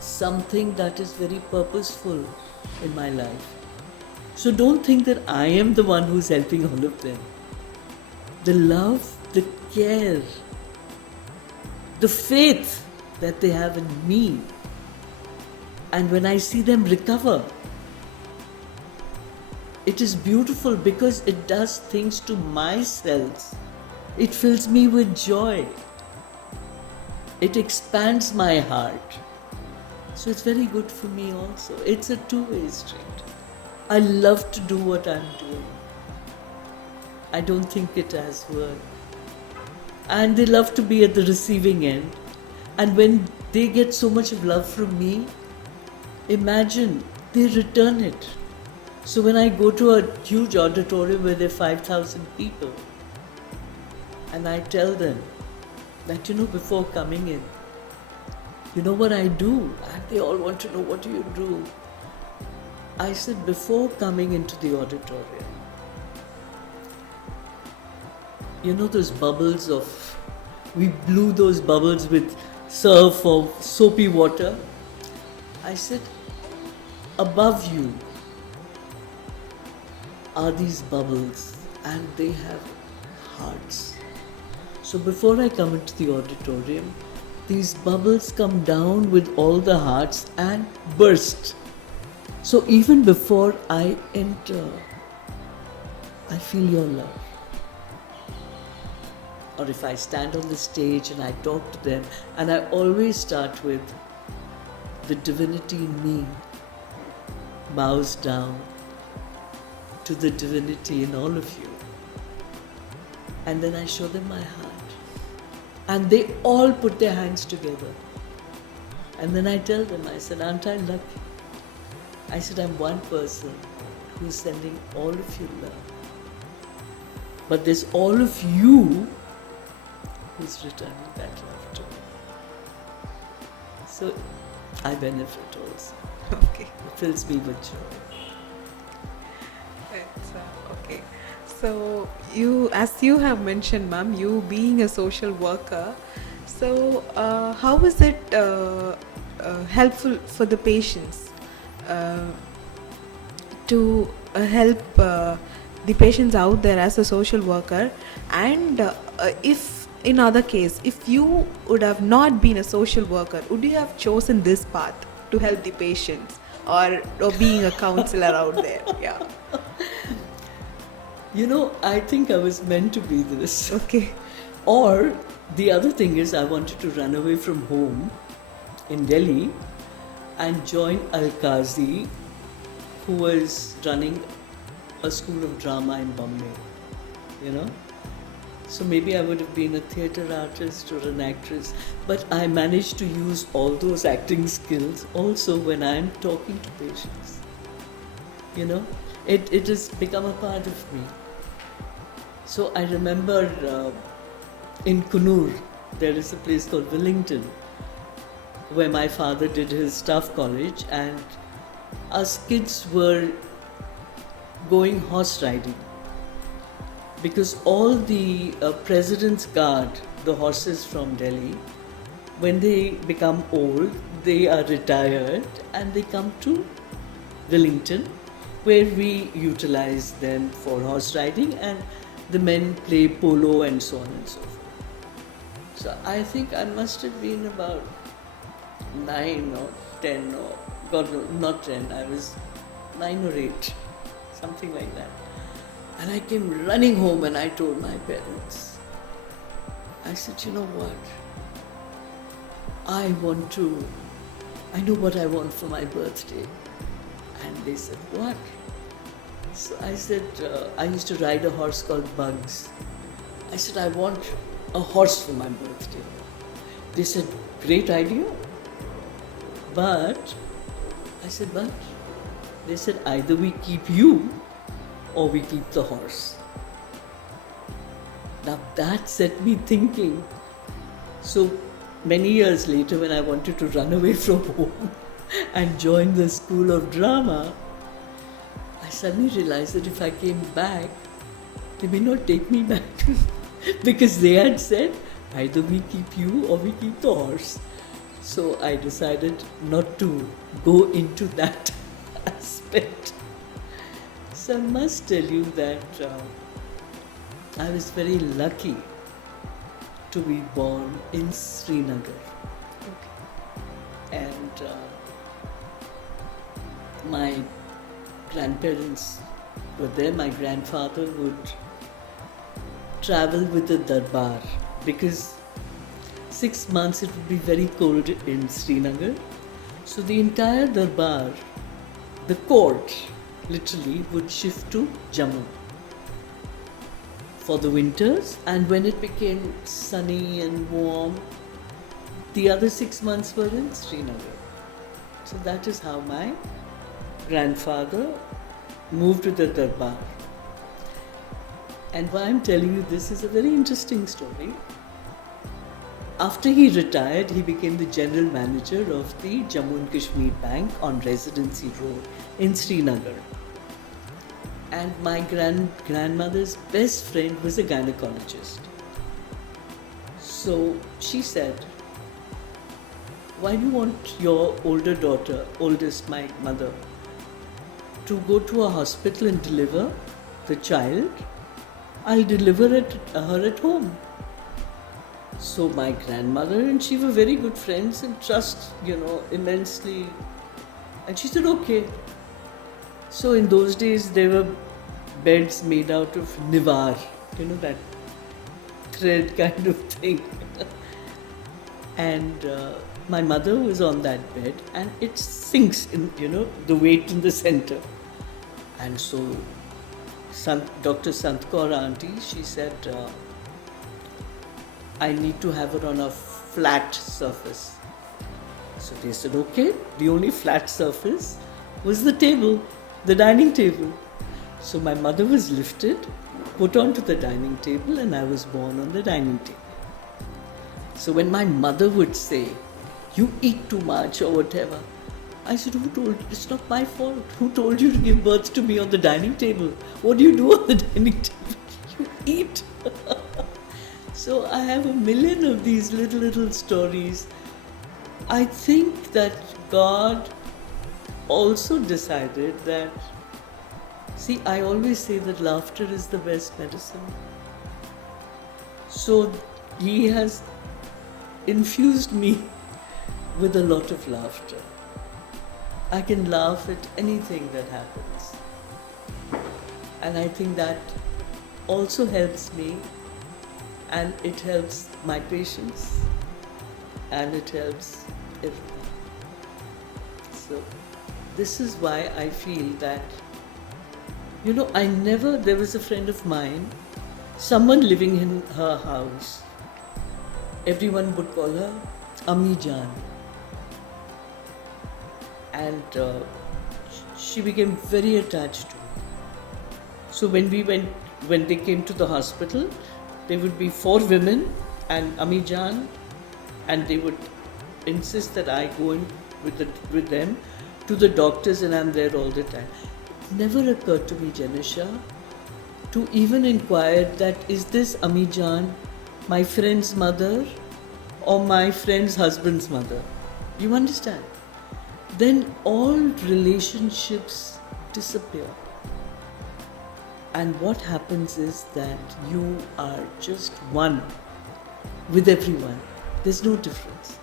something that is very purposeful in my life. So don't think that I am the one who's helping all of them. The love, the care, the faith that they have in me. And when I see them recover, it is beautiful because it does things to my cells. It fills me with joy. It expands my heart. So it's very good for me also. It's a two-way street. I love to do what I'm doing. I don't think it as work. And they love to be at the receiving end. And when they get so much of love from me, imagine they return it. So when I go to a huge auditorium where there are 5,000 people, and I tell them that, before coming in, you know what I do? And they all want to know, what do you do? I said, before coming into the auditorium, those bubbles we blew those bubbles with surf or soapy water. I said, above you are these bubbles and they have hearts. So before I come into the auditorium, these bubbles come down with all the hearts and burst. So even before I enter, I feel your love. Or if I stand on the stage and I talk to them, and I always start with the divinity in me bows down to the divinity in all of you. And then I show them my heart. And they all put their hands together. And then I tell them, I said, aren't I lucky? I said, I'm one person who's sending all of you love. But there's all of you who's returning that love to me. So I benefit also. Okay. It fills me with joy. It's, okay. So as you have mentioned, ma'am, you being a social worker, so how is it helpful for the patients to help the patients out there as a social worker? And if in other case, if you would have not been a social worker, would you have chosen this path to help the patients, or being a counselor out there? Yeah. I think I was meant to be this. Okay. Or the other thing is, I wanted to run away from home in Delhi and join Al-Qazi, who was running a school of drama in Bombay, So maybe I would have been a theatre artist or an actress, but I managed to use all those acting skills also when I'm talking to patients. It has become a part of me. So I remember in Kunur, there is a place called Wellington, where my father did his staff college, and us kids were going horse riding. Because all the President's Guard, the horses from Delhi, when they become old, they are retired and they come to Wellington, where we utilize them for horse riding, and the men play polo and so on and so forth. So I think I must have been about 9 or 10 or, God no, not 10, I was 9 or 8, something like that. And I came running home and I told my parents, I said, you know what, I know what I want for my birthday. And they said, what? So I said, I used to ride a horse called Bugs. I said, I want a horse for my birthday. They said, great idea. But, I said, but? They said, either we keep you or we keep the horse. Now that set me thinking. So many years later, when I wanted to run away from home and join the school of drama, I suddenly realized that if I came back, they may not take me back because they had said, either we keep you or we keep the horse. So I decided not to go into that aspect. So I must tell you that I was very lucky to be born in Srinagar. And my grandparents were there. My grandfather would travel with the darbar because 6 months it would be very cold in Srinagar. So the entire darbar, the court, literally would shift to Jammu for the winters, and when it became sunny and warm, the other 6 months were in Srinagar. So that is how my grandfather moved to the darbar. And why I'm telling you this is a very interesting story. After he retired, he became the general manager of the Jammu and Kashmir Bank on Residency Road in Srinagar. And my grandmother's best friend was a gynecologist. So she said, why do you want your older daughter, oldest, my mother, to go to a hospital and deliver the child? I'll deliver her at home. So my grandmother and she were very good friends and trust, immensely. And she said, okay. So in those days, there were beds made out of nivar, that thread kind of thing. And my mother was on that bed, and it sinks in, the weight in the center. And so Dr. Santkaur auntie, she said, I need to have her on a flat surface. So they said, okay. The only flat surface was the table, the dining table. So my mother was lifted, put onto the dining table, and I was born on the dining table. So when my mother would say, you eat too much or whatever, I said, who told you? It's not my fault. Who told you to give birth to me on the dining table? What do you do on the dining table? You eat. So I have a million of these little stories. I think that God also decided that, see, I always say that laughter is the best medicine. So He has infused me with a lot of laughter. I can laugh at anything that happens. And I think that also helps me, and it helps my patients, and it helps everything. So this is why I feel that, there was a friend of mine, someone living in her house, everyone would call her Ami Jaan. And she became very attached to me. So when they came to the hospital, there would be 4 women and Ami Jaan, and they would insist that I go in with them to the doctors, and I'm there all the time. It never occurred to me, Janisha, to even inquire that is this Ami Jaan my friend's mother or my friend's husband's mother? You understand? Then all relationships disappear. And what happens is that you are just one with everyone. There's no difference.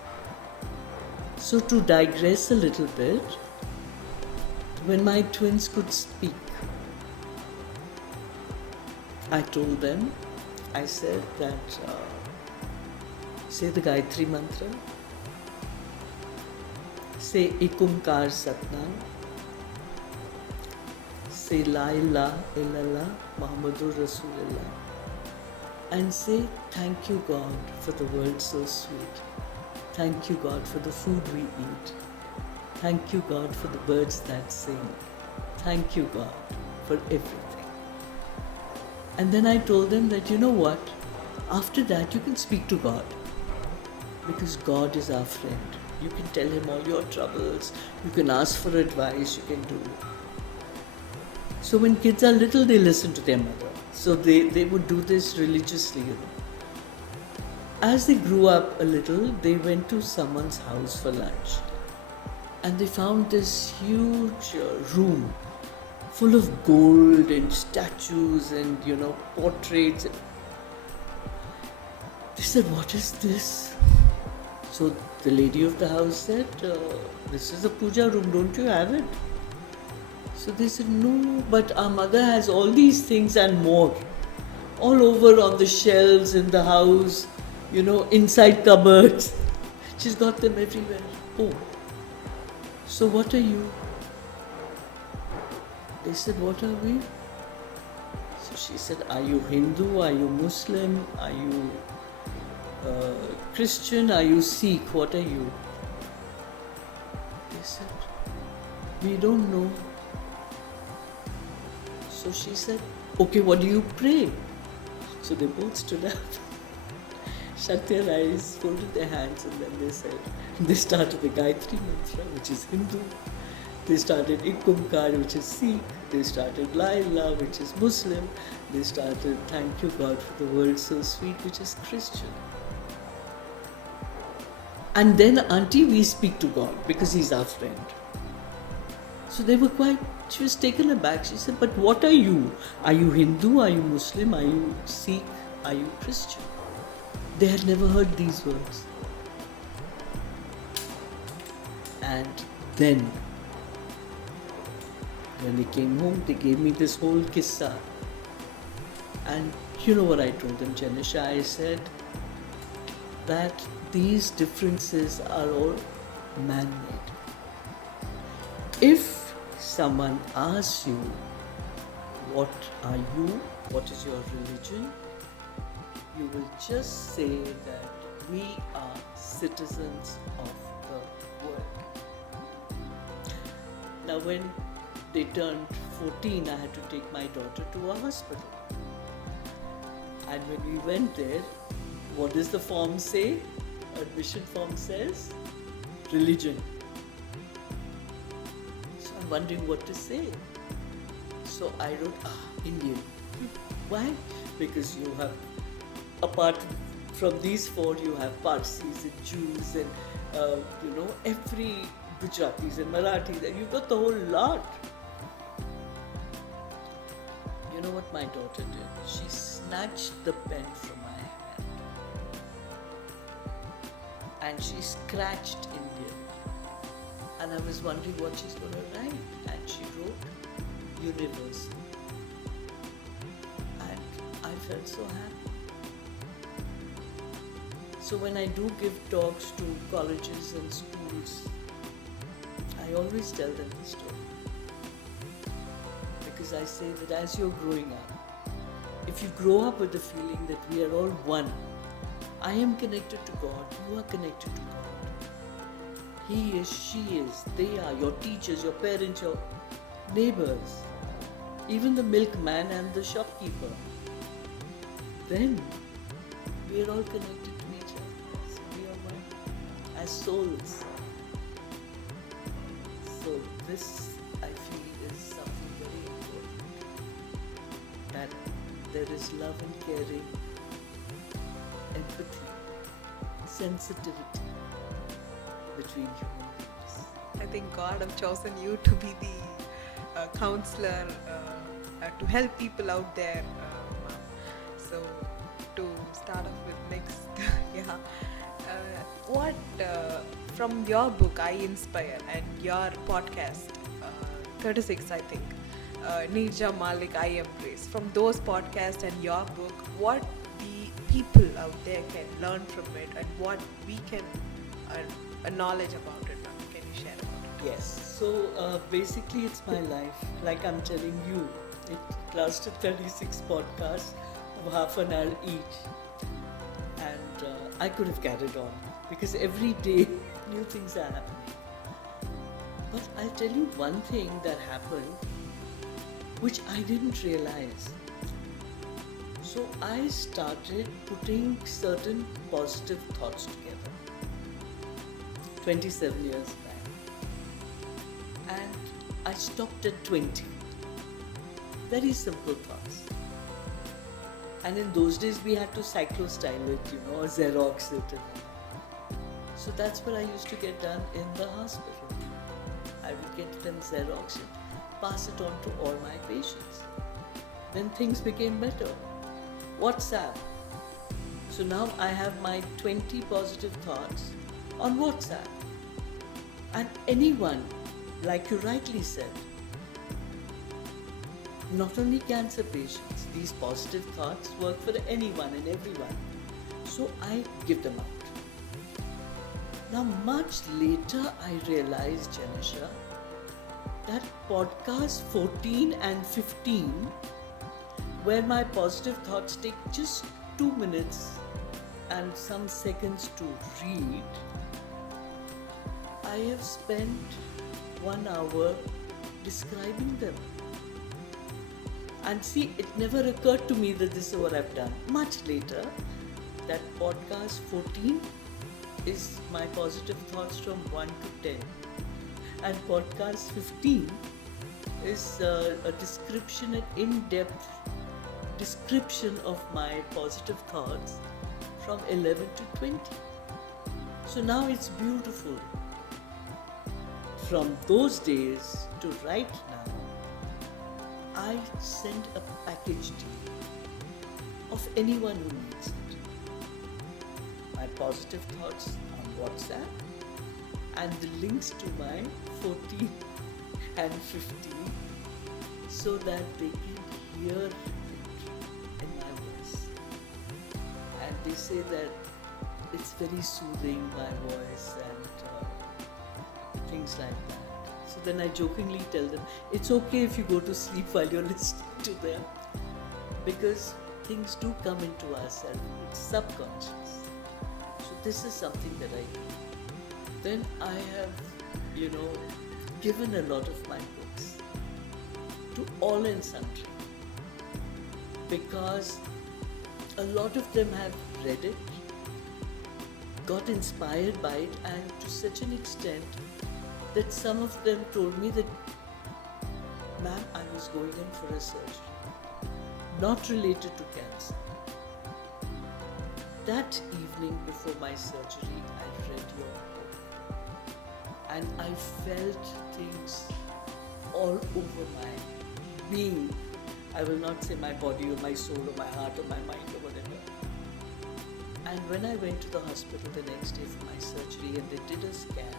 So to digress a little bit, when my twins could speak, I told them, I said that, say the Gayatri Mantra, say Ikumkar Satnam, say La ilaha illallah Muhammadur Rasulullah, and say thank you God for the world so sweet. Thank you God for the food we eat. Thank you God for the birds that sing. Thank you God for everything. And then I told them that, you know what, after that you can speak to God, because God is our friend. You can tell Him all your troubles, you can ask for advice, you can do. So when kids are little, they listen to their mother. So they would do this religiously, As they grew up a little, they went to someone's house for lunch. And they found this huge room full of gold and statues and, portraits. They said, "What is this?" So the lady of the house said, "This is a puja room, don't you have it?" So they said, "No, but our mother has all these things and more, all over on the shelves in the house, inside cupboards. She's got them everywhere." "Oh, so what are you?" They said, "What are we?" So she said, "Are you Hindu? Are you Muslim? Are you Christian? Are you Sikh? What are you?" They said, "We don't know." So she said, "Okay, what do you pray?" So they both stood up, shut their eyes, folded their hands, and then they started the Gayatri Mantra, which is Hindu. They started Ikumkar, which is Sikh. They started La Ilaha, which is Muslim. They started Thank You God for the World So Sweet, which is Christian. And then, "Auntie, we speak to God because He's our friend." So she was taken aback. She said, "But what are you? Are you Hindu? Are you Muslim? Are you Sikh? Are you Christian?" They had never heard these words. And then, when they came home, they gave me this whole kissa. And you know what I told them, Janisha? I said that these differences are all man-made. If someone asks you, "What are you? What is your religion?" you will just say that we are citizens of the world. Now, when they turned 14, I had to take my daughter to a hospital. And when we went there, what does the form say? Admission form says religion. So I'm wondering what to say. So I wrote, Indian. Why? Because you have, apart from these four, you have Parsis and Jews and, every Gujaratis and Marathis, and you've got the whole lot. You know what my daughter did? She snatched the pen from my hand and she scratched Indian. And I was wondering what she's going to write. And she wrote universal. And I felt so happy. So when I do give talks to colleges and schools, I always tell them this story. Because I say that as you're growing up, if you grow up with the feeling that we are all one, I am connected to God, you are connected to God. He is, she is, they are, your teachers, your parents, your neighbors, even the milkman and the shopkeeper. Then we are all connected to each other. So we are one as souls. So this, I feel, is something very important. That there is love and caring, empathy, sensitivity between human beings. I think God have chosen you to be the counselor to help people out there. So to start off with next, what from your book I Inspire and your podcast 36, I think, Neerja Malik I Embrace, from those podcasts and your book, what the people out there can learn from it and what we can knowledge about it. Can you share about it? Yes, so basically it's my life. Like I'm telling you, it lasted 36 podcasts of half an hour each. And I could have carried on because every day new things are happening. But I'll tell you one thing that happened which I didn't realize. So I started putting certain positive thoughts together 27 years back. And I stopped at 20. Very simple thoughts. And in those days we had to cyclostyle it, or Xerox it. So that's what I used to get done in the hospital. I would get them Xerox it, pass it on to all my patients. Then things became better. WhatsApp. So now I have my 20 positive thoughts on WhatsApp. And anyone, like you rightly said, not only cancer patients, these positive thoughts work for anyone and everyone. So I give them out. Now, much later, I realized, Janisha, that podcast 14 and 15, where my positive thoughts take just 2 minutes and some seconds to read, I have spent 1 hour describing them. And see, it never occurred to me that this is what I've done. Much later, that podcast 14 is my positive thoughts from 1 to 10. And podcast 15 is a description, an in-depth description of my positive thoughts from 11 to 20. So now it's beautiful. From those days to right now, I send a package deal of anyone who needs it. My positive thoughts on WhatsApp and the links to my 14 and 15 so that they can hear it in my voice. And they say that it's very soothing, my voice, and things like that. So then I jokingly tell them, it's okay if you go to sleep while you're listening to them, because things do come into ourselves. It's subconscious. So this is something that I do. Then I have, given a lot of my books to all and sundry, because a lot of them have read it, got inspired by it, and to such an extent that some of them told me that, ma'am, I was going in for a surgery, not related to cancer. That evening before my surgery, I read your book and I felt things all over my being. I will not say my body or my soul or my heart or my mind or whatever. And when I went to the hospital the next day for my surgery and they did a scan,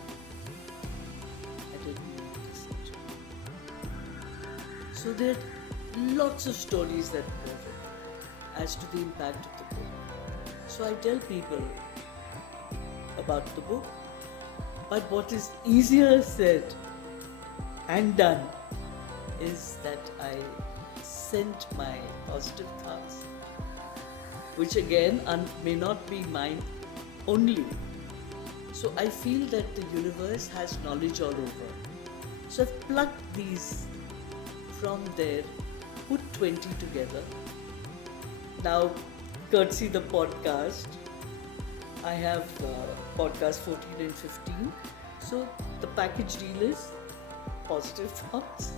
I didn't need the surgery. So there are lots of stories that go written as to the impact of the book. So I tell people about the book, but what is easier said and done is that I sent my positive thoughts, which again may not be mine only. So I feel that the universe has knowledge all over. So I've plucked these from there, put 20 together. Now, courtesy the podcast, I have podcast 14 and 15. So the package deal is positive thoughts,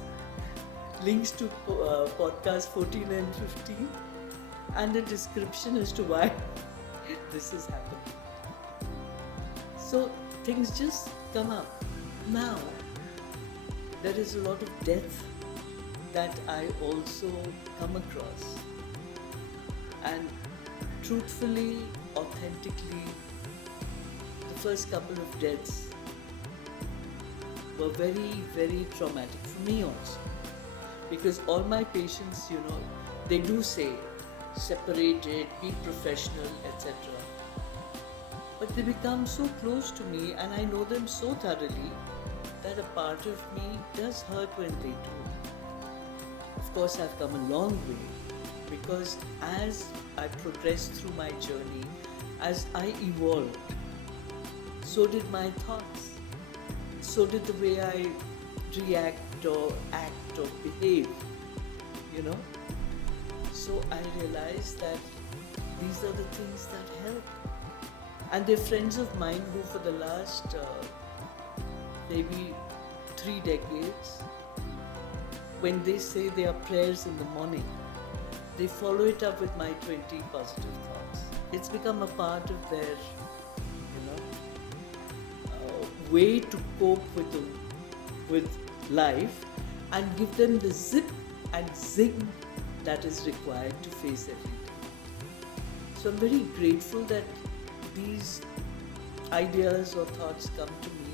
links to podcast 14 and 15, and a description as to why this is happening. So things just come up. Now, there is a lot of death that I also come across. And truthfully, authentically, the first couple of deaths were very, very traumatic for me also. Because all my patients, they do say, separate it, be professional, etc. But they become so close to me and I know them so thoroughly that a part of me does hurt when they do. Of course, I've come a long way because as I progressed through my journey, as I evolved, so did my thoughts, so did the way I react or act or behave, So I realized that these are the things that help. And they're friends of mine who for the last maybe 3 decades, when they say their prayers in the morning, they follow it up with my 20 positive thoughts. It's become a part of their, way to cope with life, and give them the zip and zing that is required to face everything. So I'm very grateful that these ideas or thoughts come to me,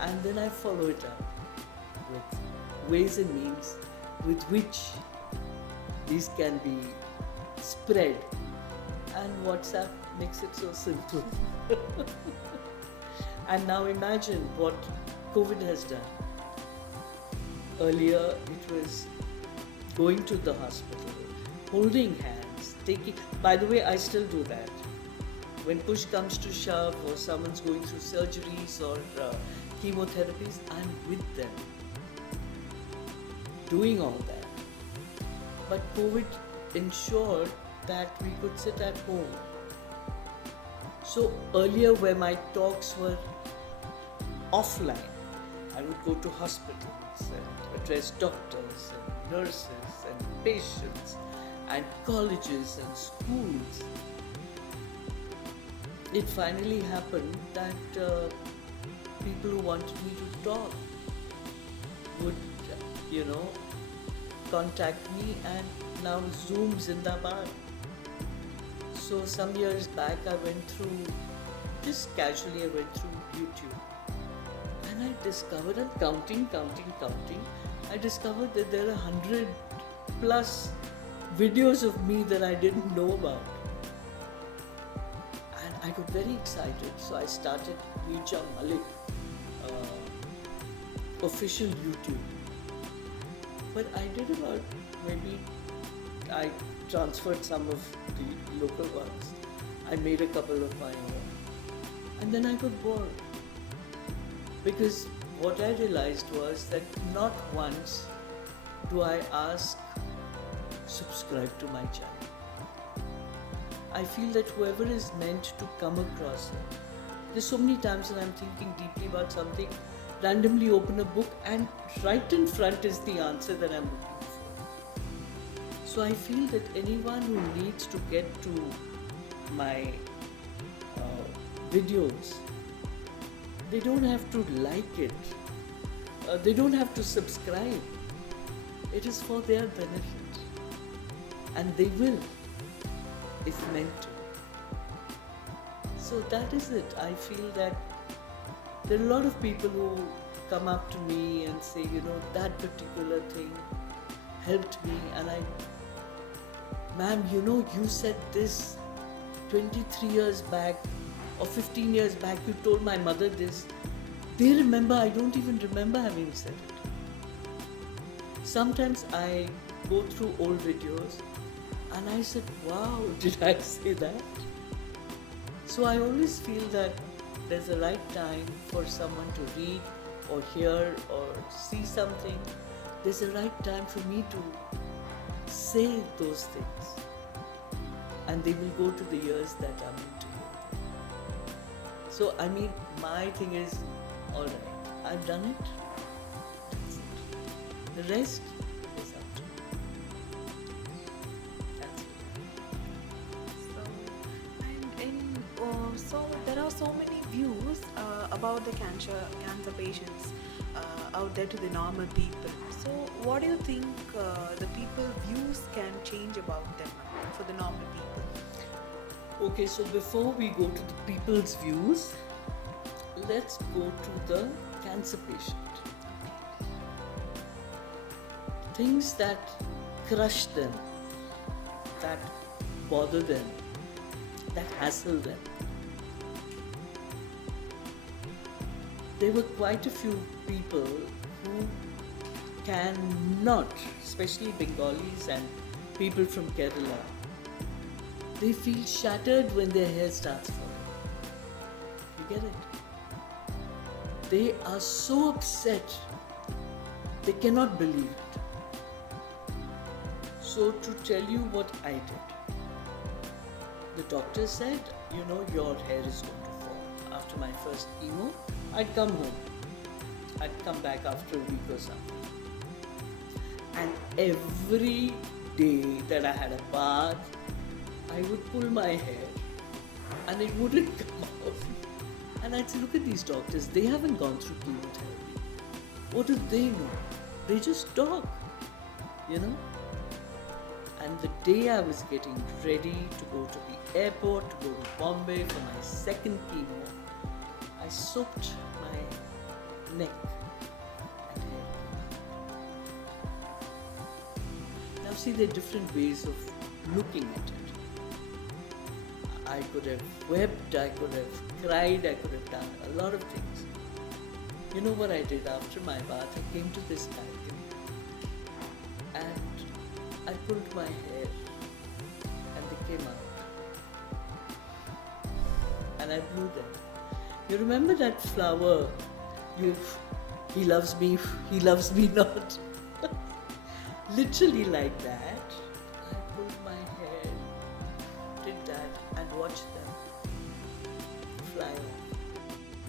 and then I follow it up with ways and means with which these can be spread, and WhatsApp makes it so simple. And now imagine what COVID has done. Earlier it was going to the hospital, holding hands, taking. By the way, I still do that. When push comes to shove or someone's going through surgeries or chemotherapies, I'm with them, doing all that. But COVID ensured that we could sit at home. So earlier, where my talks were offline, I would go to hospitals and address doctors and nurses and patients and colleges and schools. It finally happened that people who wanted me to talk would, contact me, and now Zoom Zindabad. So some years back I went through, just casually I went through YouTube, and I discovered, I'm counting, I discovered that there are 100 plus videos of me that I didn't know about. And I got very excited, so I started Neerja Malik official YouTube. But I did about, maybe I transferred some of the local ones. I made a couple of my own. And then I got bored. Because what I realized was that not once do I ask, subscribe to my channel. I feel that whoever is meant to come across it, there's so many times that I'm thinking deeply about something, randomly open a book, and right in front is the answer that I'm looking for. So I feel that anyone who needs to get to my videos, they don't have to like it, they don't have to subscribe. It is for their benefit, and they will, if meant to. So that is it. I feel that there are a lot of people who come up to me and say, that particular thing helped me, and ma'am, you said this 23 years back or 15 years back, you told my mother this. They remember, I don't even remember having said it. Sometimes I go through old videos and I said, wow, did I say that? So I always feel that there's a right time for someone to read or hear or see something. There's a right time for me to say those things, and they will go to the ears that are meant to hear them. So my thing is, alright, I've done it. That's it. The rest is up to you. That's it. So there are so many views about the cancer patients out there to the normal people. So what do you think the people's views can change about them for the normal people? Okay, so before we go to the people's views, let's go to the cancer patient. Things that crush them, that bother them, that hassle them. There were quite a few people who cannot, especially Bengalis and people from Kerala, they feel shattered when their hair starts falling. You get it? They are so upset, they cannot believe it. So to tell you what I did, the doctor said, your hair is going to fall. After my first chemo, I'd come home. I'd come back after a week or something. And every day that I had a bath, I would pull my hair and it wouldn't come out. And I'd say, look at these doctors, they haven't gone through chemotherapy. What do they know? They just talk, you know. And the day I was getting ready to go to the airport, to go to Bombay for my second chemo, I soaked my neck and hair. Now see, there are different ways of looking at it. I could have wept, I could have cried, I could have done a lot of things. You know what I did after my bath? I came to this balcony and I pulled my hair and they came out. And I blew them. You remember that flower? He loves me not. Literally like that. I pulled my hair, did that, and watched them fly off.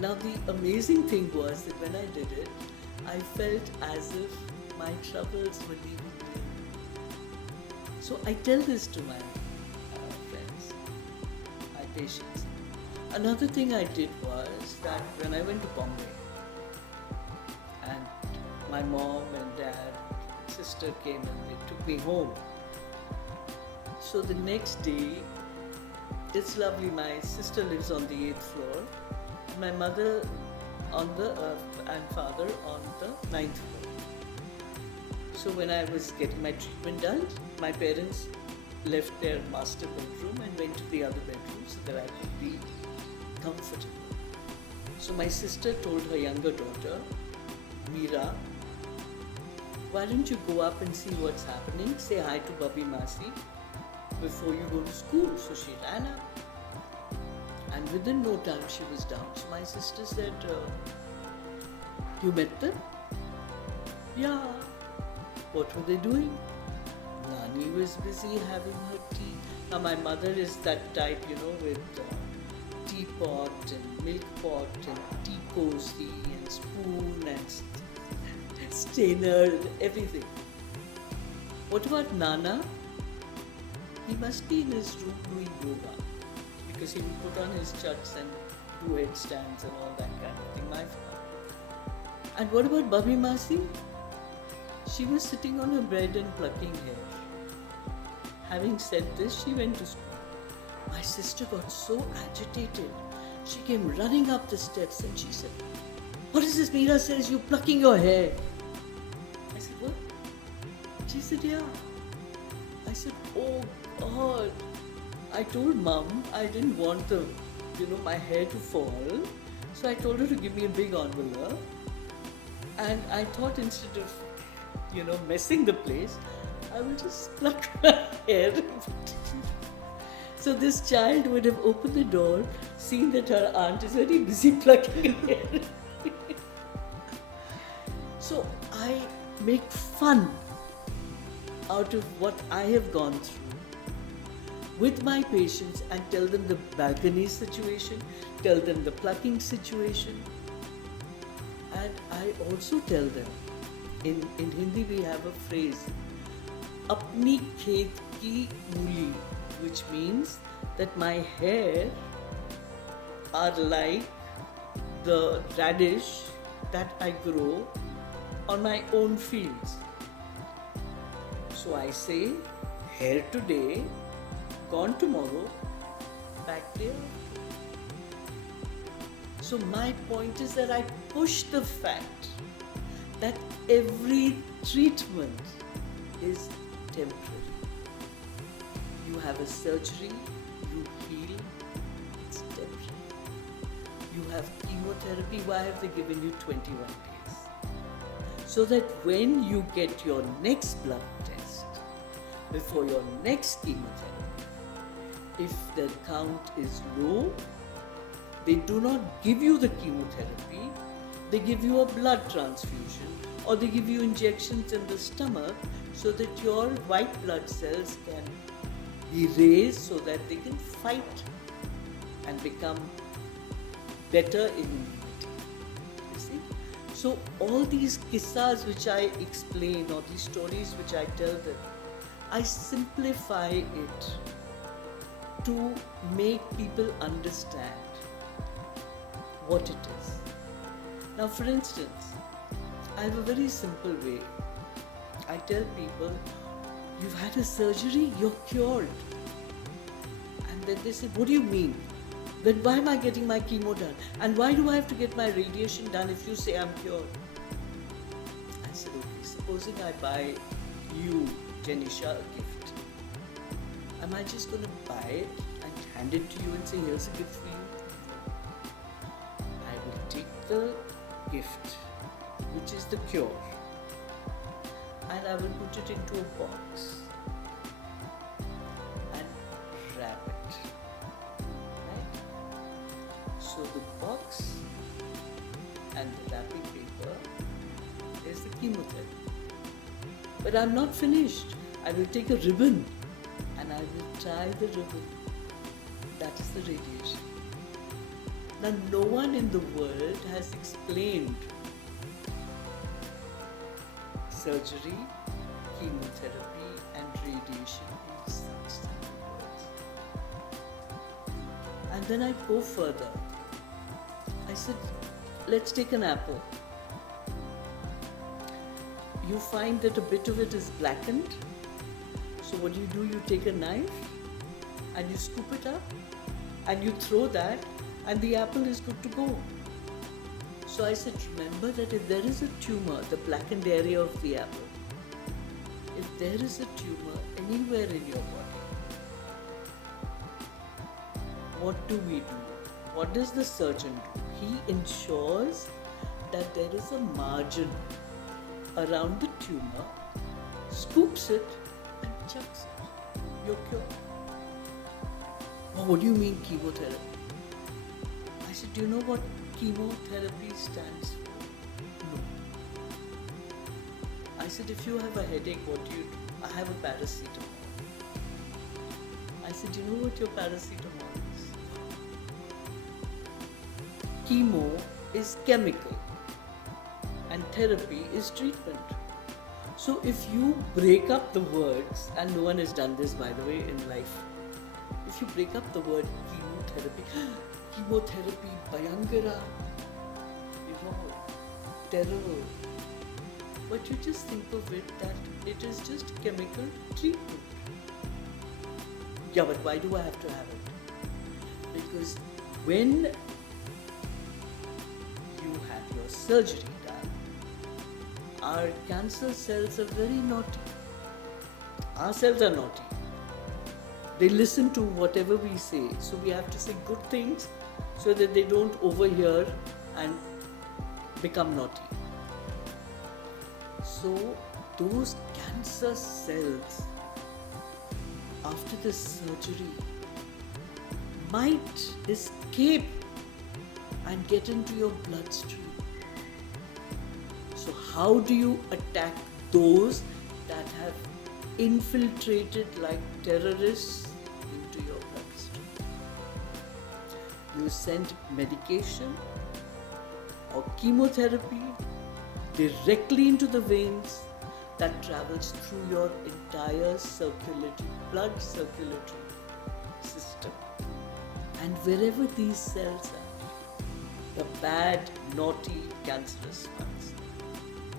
Now the amazing thing was that when I did it, I felt as if my troubles were leaving me. So I tell this to my friends, my patients. Another thing I did was that when I went to Bombay, and my mom and dad, sister came and they took me home. So the next day, it's lovely. My sister lives on the 8th floor, my mother on the and father on the 9th floor. So when I was getting my treatment done, my parents left their master bedroom and went to the other bedroom so that I could be comfortable. So my sister told her younger daughter, Meera, why don't you go up and see what's happening? Say hi to Babi Masi before you go to school. So she ran up. And within no time she was down. So my sister said, you met them? Yeah. What were they doing? Nani was busy having her tea. Now my mother is that type, with teapot and milk pot and tea cozy and spoon and strainer and everything. What about Nana? He must be in his room doing yoga because he would put on his chucks and do headstands and all that kind of thing. My father. And what about Babi Masi? She was sitting on her bed and plucking hair. Having said this, she went to school. My sister got so agitated. She came running up the steps and she said, what is this Meera says, you plucking your hair? I said, what? She said, yeah. I said, oh God. I told Mom I didn't want my hair to fall. So I told her to give me a big envelope. And I thought instead of, messing the place, I will just pluck my hair. So this child would have opened the door, seen that her aunt is very busy plucking her hair. So I make fun out of what I have gone through with my patients and tell them the balcony situation, tell them the plucking situation. And I also tell them, in Hindi we have a phrase, apni khet ki mooli, which means that my hair are like the radish that I grow on my own fields. So I say, hair today, gone tomorrow, back there. So my point is that I push the fact that every treatment is temporary. You have a surgery, you heal, it's temporary. You have chemotherapy, why have they given you 21 days? So that when you get your next blood test, before your next chemotherapy, if the count is low, they do not give you the chemotherapy, they give you a blood transfusion or they give you injections in the stomach so that your white blood cells can be raised so that they can fight and become better in immunity. You see? So all these kissas which I explain or these stories which I tell them, I simplify it to make people understand what it is. Now, for instance, I have a very simple way I tell people, you've had a surgery, you're cured. And then they say, what do you mean? Then why am I getting my chemo done? And why do I have to get my radiation done if you say I'm cured? I said, okay, supposing I buy you, Janisha, a gift. Am I just going to buy it and hand it to you and say, here's a gift for you? I will take the gift, which is the cure, and I will put it into a box and wrap it. Right? So the box and the wrapping paper is the chemotherapy. But I'm not finished. I will take a ribbon and I will tie the ribbon. That is the radiation. Now, no one in the world has explained surgery, chemotherapy, and radiation in such simple words. And then I go further. I said, let's take an apple. You find that a bit of it is blackened. So what do? You take a knife and you scoop it up and you throw that, and the apple is good to go. So I said, remember that if there is a tumor, the blackened area of the apple, if there is a tumor anywhere in your body, what do we do? What does the surgeon do? He ensures that there is a margin around the tumor, scoops it and chucks it. You're cured. Oh, what do you mean chemotherapy? I said, do you know what chemotherapy stands for? No. I said, if you have a headache, what do you do? I have a paracetamol. I said, do you know what your paracetamol is? Chemo is chemical and therapy is treatment. So if you break up the words, and no one has done this, by the way, in life, if you break up the word chemotherapy, Bhayangara, terrible. But you just think of it that it is just chemical treatment. Yeah, but why do I have to have it? Because when you have your surgery done, our cancer cells are very naughty. Our cells are naughty. They listen to whatever we say. So we have to say good things so that they don't overhear and become naughty. So those cancer cells after the surgery might escape and get into your bloodstream. So how do you attack those that have infiltrated like terrorists into your bloodstream? You send medication or chemotherapy directly into the veins that travels through your entire blood circulatory system. And wherever these cells are, the bad, naughty, cancerous ones,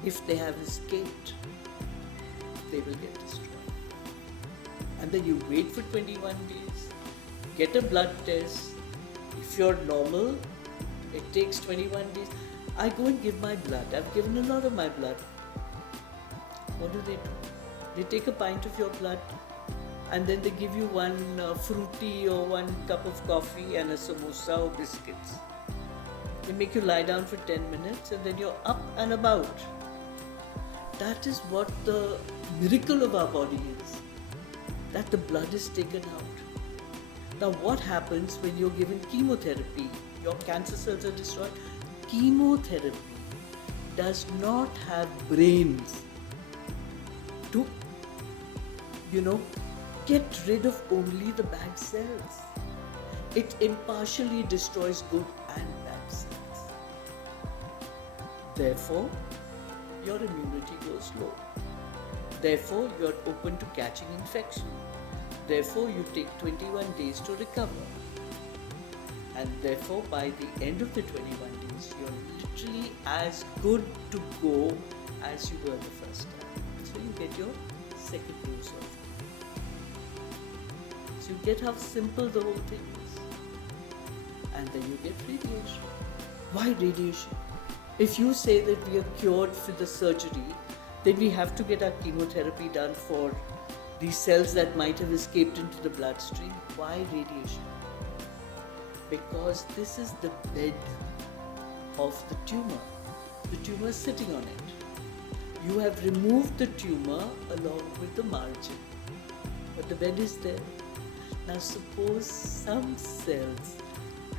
if they have escaped, they will get destroyed. And then you wait for 21 days, get a blood test. If you're normal, it takes 21 days. I go and give my blood. I've given a lot of my blood. What do? They take a pint of your blood and then they give you one fruity or one cup of coffee and a samosa or biscuits. They make you lie down for 10 minutes and then you're up and about. That is what the miracle of our body is, that the blood is taken out. Now what happens when you're given chemotherapy? Your cancer cells are destroyed. Chemotherapy does not have brains to, get rid of only the bad cells. It impartially destroys good and bad cells. Therefore, your immunity goes low. Therefore, you're open to catching infection. Therefore, you take 21 days to recover. And therefore, by the end of the 21 days, you're literally as good to go as you were the first time. So you get your second dose of chemo. So you get how simple the whole thing is. And then you get radiation. Why radiation? If you say that we are cured for the surgery, then we have to get our chemotherapy done for these cells that might have escaped into the bloodstream. Why radiation? Because this is the bed of the tumor. The tumor is sitting on it. You have removed the tumor along with the margin, but the bed is there. Now suppose some cells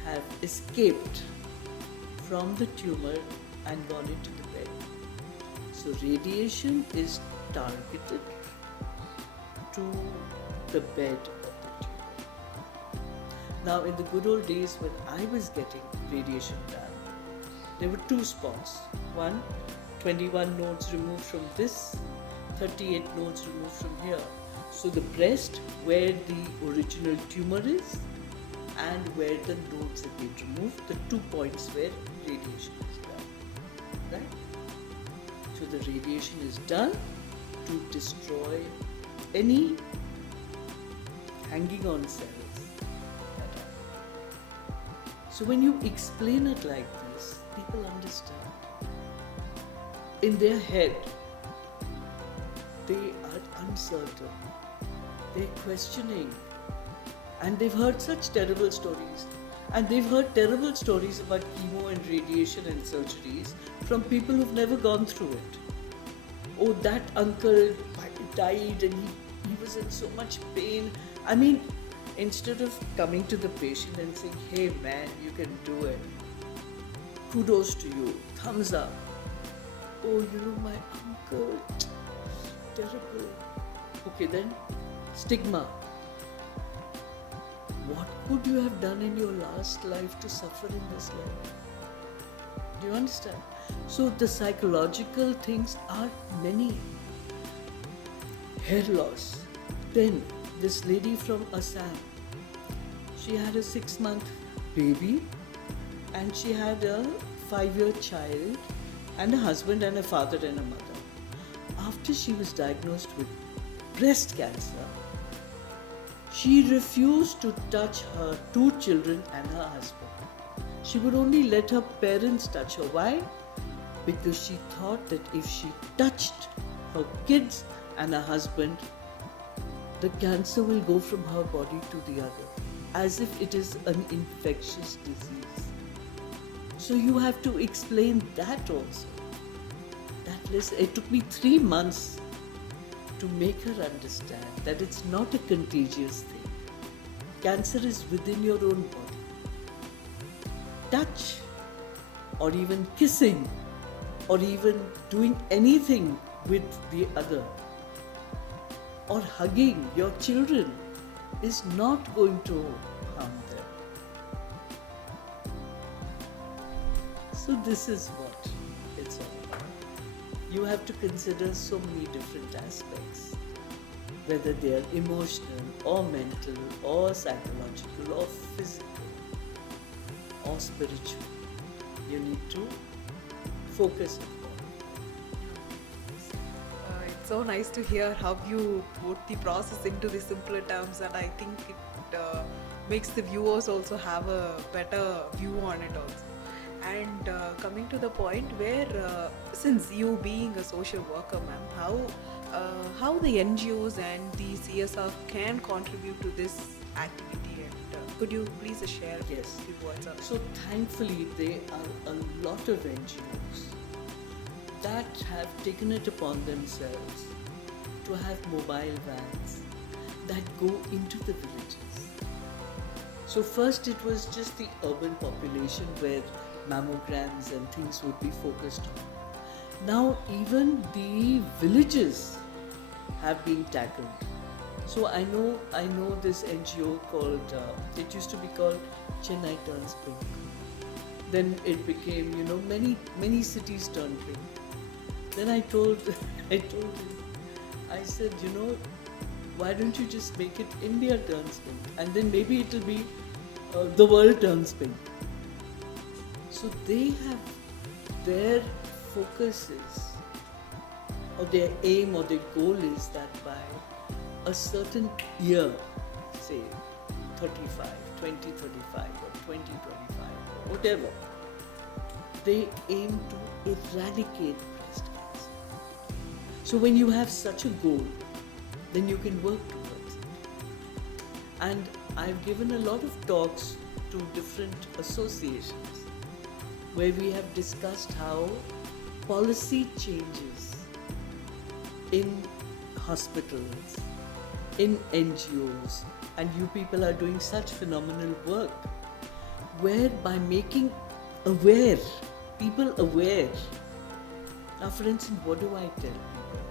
have escaped from the tumor and gone into the bed. So radiation is targeted to the bed of the tumor. Now in the good old days when I was getting radiation done, there were two spots. One, 21 nodes removed from this, 38 nodes removed from here. So the breast, where the original tumor is, and where the nodes have been removed, the 2 points where radiation is done. Right? So the radiation is done to destroy any hanging on cells. So when you explain it like this, people understand. In their head, they are uncertain, they're questioning, and they've heard such terrible stories. And they've heard terrible stories about chemo and radiation and surgeries from people who've never gone through it. Oh, that uncle died and he was in so much pain. I mean, instead of coming to the patient and saying, hey man, you can do it, kudos to you, thumbs up. Oh, my uncle, terrible. Okay, then stigma. What could you have done in your last life to suffer in this life? Do you understand? So the psychological things are many. Hair loss. Then this lady from Assam, she had a 6-month baby and she had a 5-year child and a husband and a father and a mother. After she was diagnosed with breast cancer, she refused to touch her 2 children and her husband. She would only let her parents touch her. Why? Because she thought that if she touched her kids and her husband, the cancer will go from her body to the other, as if it is an infectious disease. So you have to explain that also. It took me 3 months to make her understand that it's not a contagious thing. Cancer is within your own body. Touch, or even kissing, or even doing anything with the other, or hugging your children is not going to harm them. So this is what it's all about. You have to consider so many different aspects, whether they are emotional or mental or psychological or physical or spiritual. You need to focus on. It's so nice to hear how you put the process into the simpler terms, and I think it makes the viewers also have a better view on it also. And coming to the point where, since you being a social worker, ma'am, how the NGOs and the CSR can contribute to this activity, and could you please share Yes. a few words on it? So thankfully there are a lot of NGOs that have taken it upon themselves to have mobile vans that go into the villages. So first it was just the urban population where mammograms and things would be focused on. Now even the villages have been tackled. So I know this NGO called, it used to be called Chennai Turns Pink. Then it became, many cities turned pink. Then I told him, I said, why don't you just make it India Turns Pink? And then maybe it'll be the world turns pink. So they have their focuses or their aim or their goal is that by a certain year, say 35, 2035 or 2025 or whatever, they aim to eradicate breast cancer. So when you have such a goal, then you can work towards it. And I've given a lot of talks to different associations where we have discussed how policy changes in hospitals, in NGOs, and you people are doing such phenomenal work where by making people aware. Now, for instance, what do I tell people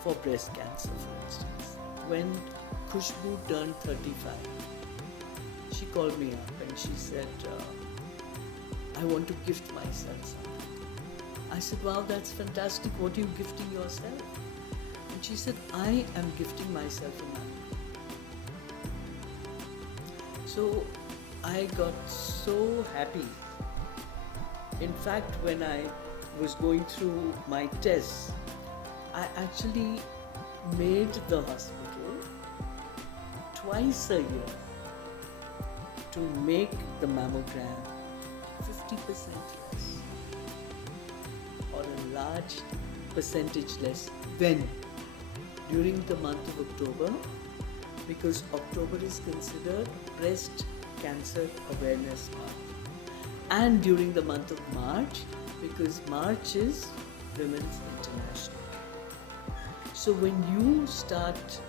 for breast cancer, for instance? When Khushbu turned 35, she called me up and she said, I want to gift myself something. I said, wow, that's fantastic. What are you gifting yourself? And she said, I am gifting myself a mammogram. So I got so happy. In fact, when I was going through my tests, I actually made the hospital twice a year to make the mammogram 50% less or a large percentage less. When? During the month of October, because October is considered Breast Cancer Awareness Month, and during the month of March, because March is Women's International. So when you start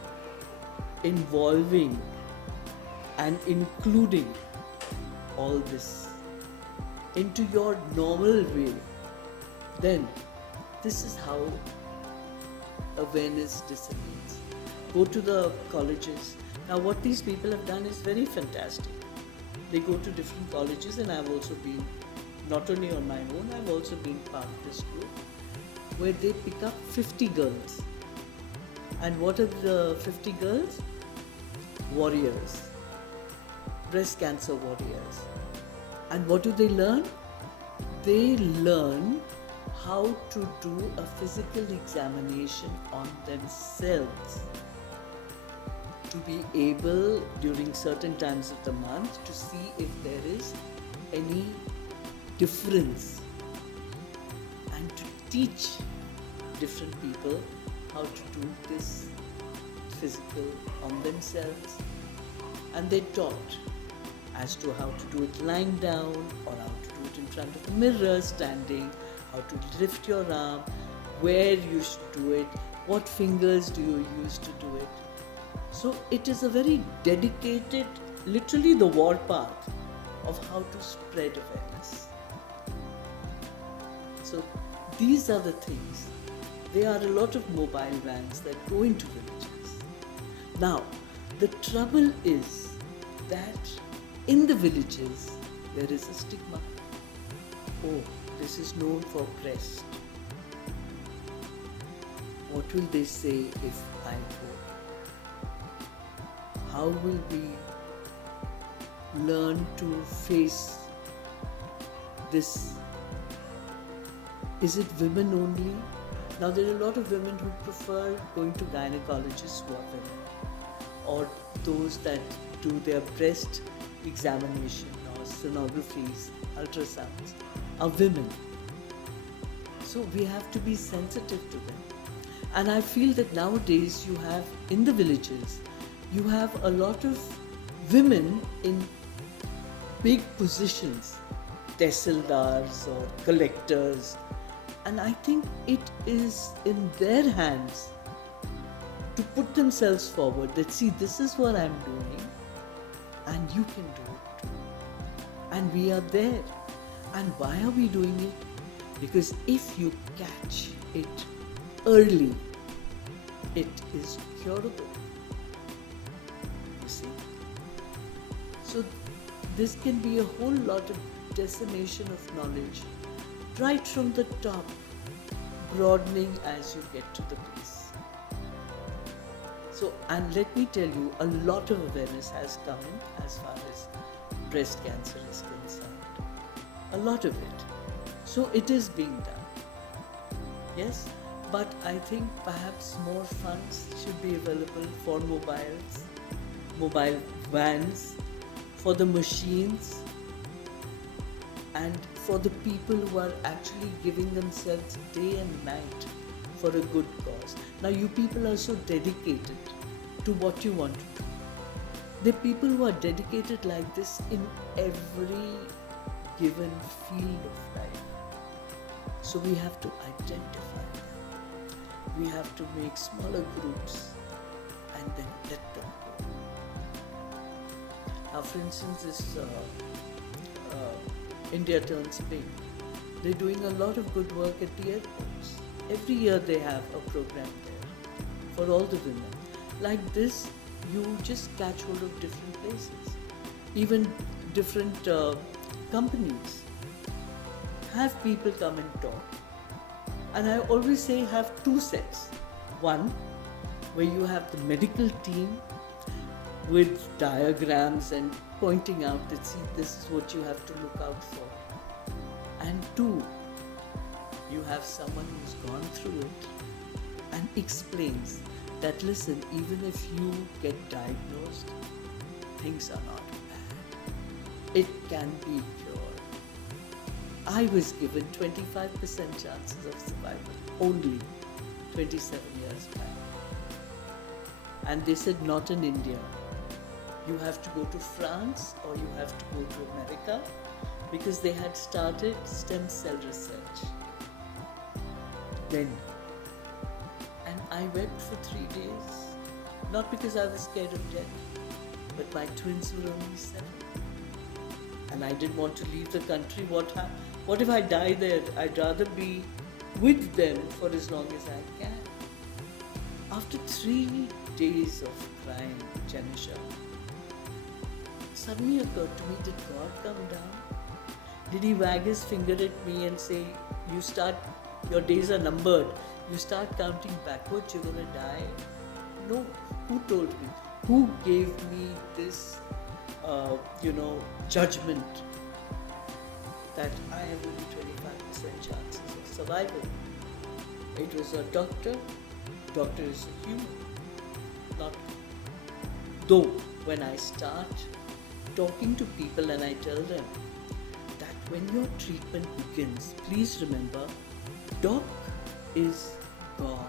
involving and including all this into your normal way, then this is how awareness disseminates. Go to the colleges. Now what these people have done is very fantastic. They go to different colleges, and I've also been, not only on my own, I've also been part of this group where they pick up 50 girls. And what are the 50 girls? Warriors. Breast cancer warriors. And what do they learn? They learn how to do a physical examination on themselves to be able during certain times of the month to see if there is any difference, and to teach different people how to do this physical on themselves. And they taught as to how to do it lying down, or how to do it in front of the mirror, standing, how to lift your arm, where you should do it, what fingers do you use to do it. So it is a very dedicated, literally the war path of how to spread awareness. So these are the things. There are a lot of mobile vans that go into villages. Now, the trouble is that in the villages, there is a stigma. Oh, this is known for breast. What will they say if I go? How will we learn to face this? Is it women only? Now there are a lot of women who prefer going to gynecologists who are women, or those that do their breast examination or sonographies, ultrasounds, are women. So we have to be sensitive to them. And I feel that nowadays you have, in the villages, you have a lot of women in big positions, tehsildars or collectors, and I think it is in their hands to put themselves forward that, see, this is what I'm doing and you can do it too. And we are there. And why are we doing it? Because if you catch it early, it is curable. You see? So this can be a whole lot of dissemination of knowledge right from the top, broadening as you get to the base. So, and let me tell you, a lot of awareness has come in as far as breast cancer is concerned. A lot of it. So it is being done. Yes? But I think perhaps more funds should be available for mobiles, mobile vans, for the machines, and for the people who are actually giving themselves day and night for a good cause. Now, you people are so dedicated to what you want to do. The people who are dedicated like this in every given field of life. So we have to identify them. We have to make smaller groups and then let them go. Now, for instance, this India Turns Big. They're doing a lot of good work at the airports. Every year they have a program there for all the women. Like this, you just catch hold of different places. Even different companies have people come and talk. And I always say have two sets. One, where you have the medical team with diagrams and pointing out that, see, this is what you have to look out for. And two, you have someone who's gone through it and explains that, listen, even if you get diagnosed, things are not bad. It can be cured. I was given 25% chances of survival, only 27 years back. And they said, not in India. You have to go to France or you have to go to America, because they had started stem cell research then. And I wept for 3 days, not because I was scared of death, but my twins were only 7. And I didn't want to leave the country. What if I die there? I'd rather be with them for as long as I can. After 3 days of crying, Janisha, suddenly occurred to me, did God come down? Did he wag his finger at me and say, your days are numbered, you start counting backwards, you're going to die? No. Who told me? Who gave me this, judgment that I have only 25% chances of survival? It was a doctor. Doctor is a human. Not. Though, when I start talking to people and I tell them that when your treatment begins, please remember, Doc is God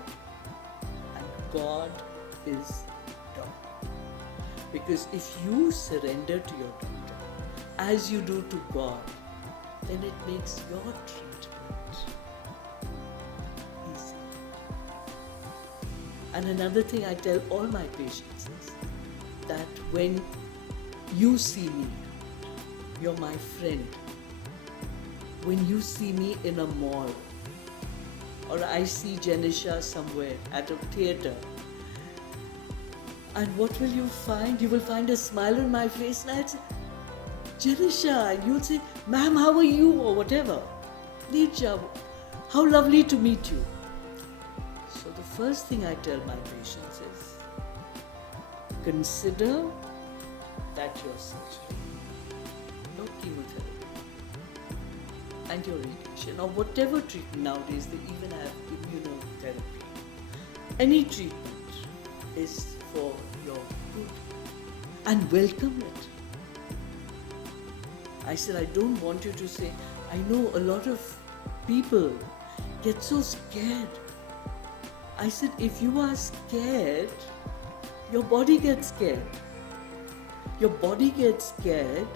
and God is Doc. Because if you surrender to your doctor as you do to God, then it makes your treatment easy. And another thing I tell all my patients is that when you see me, you're my friend. When you see me in a mall, or I see Janisha somewhere at a theatre, and what will you find? You will find a smile on my face, and I'd say, Janisha, and you'll say, ma'am, how are you? Or whatever. Neerja, how lovely to meet you. So the first thing I tell my patients is, consider that your surgery, your chemotherapy, and your radiation, or whatever treatment nowadays, they even have immunotherapy. Any treatment is for your good, and welcome it. I said, I don't want you to say, I know a lot of people get so scared. I said, if you are scared, your body gets scared. Your body gets scared,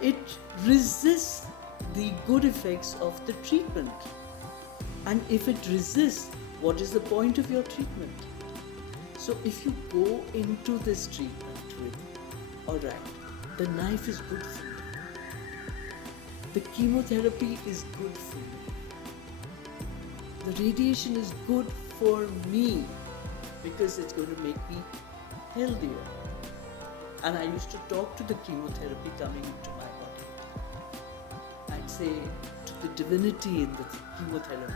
it resists the good effects of the treatment. And if it resists, what is the point of your treatment? So if you go into this treatment with, alright, the knife is good for me, the chemotherapy is good for me, the radiation is good for me because it's going to make me healthier. And I used to talk to the chemotherapy coming into my body. I'd say to the divinity in the chemotherapy,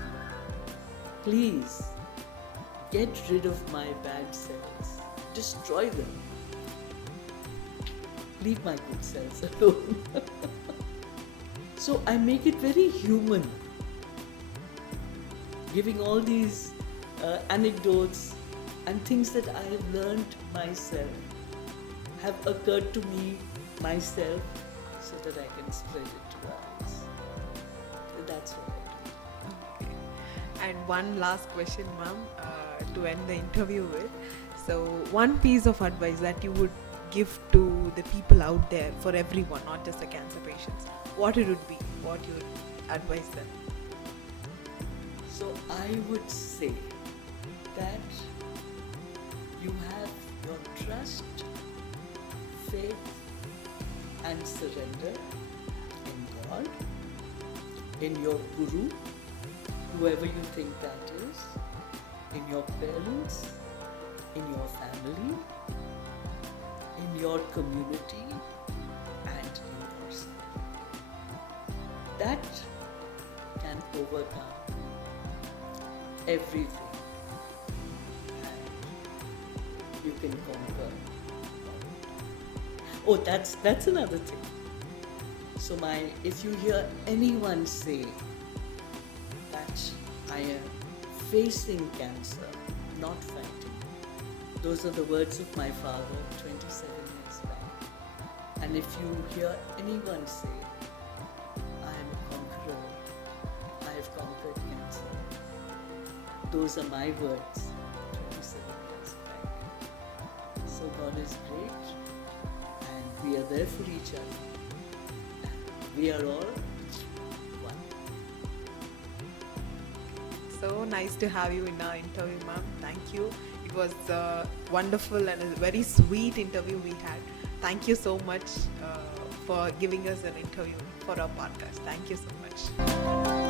please get rid of my bad cells, destroy them, leave my good cells alone. So I make it very human, giving all these anecdotes and things that I have learned myself have occurred to me myself so that I can spread it to others. That's what I do. Okay. And one last question, ma'am, to end the interview with. So, one piece of advice that you would give to the people out there, for everyone, not just the cancer patients, what it would be? What you would advise them? So I would say that you have your trust, faith, and surrender in God, in your Guru, whoever you think that is, in your parents, in your family, in your community, and in yourself. That can overcome everything, and you can conquer. Oh, that's another thing. So if you hear anyone say that I am facing cancer, not fighting, those are the words of my father 27 years back. And if you hear anyone say, I am a conqueror, I have conquered cancer, those are my words 27 years back. So God is great, and we are there for each other. We are all one. So nice to have you in our interview, ma'am. Thank you. It was wonderful and a very sweet interview we had. Thank you so much for giving us an interview for our podcast. Thank you so much.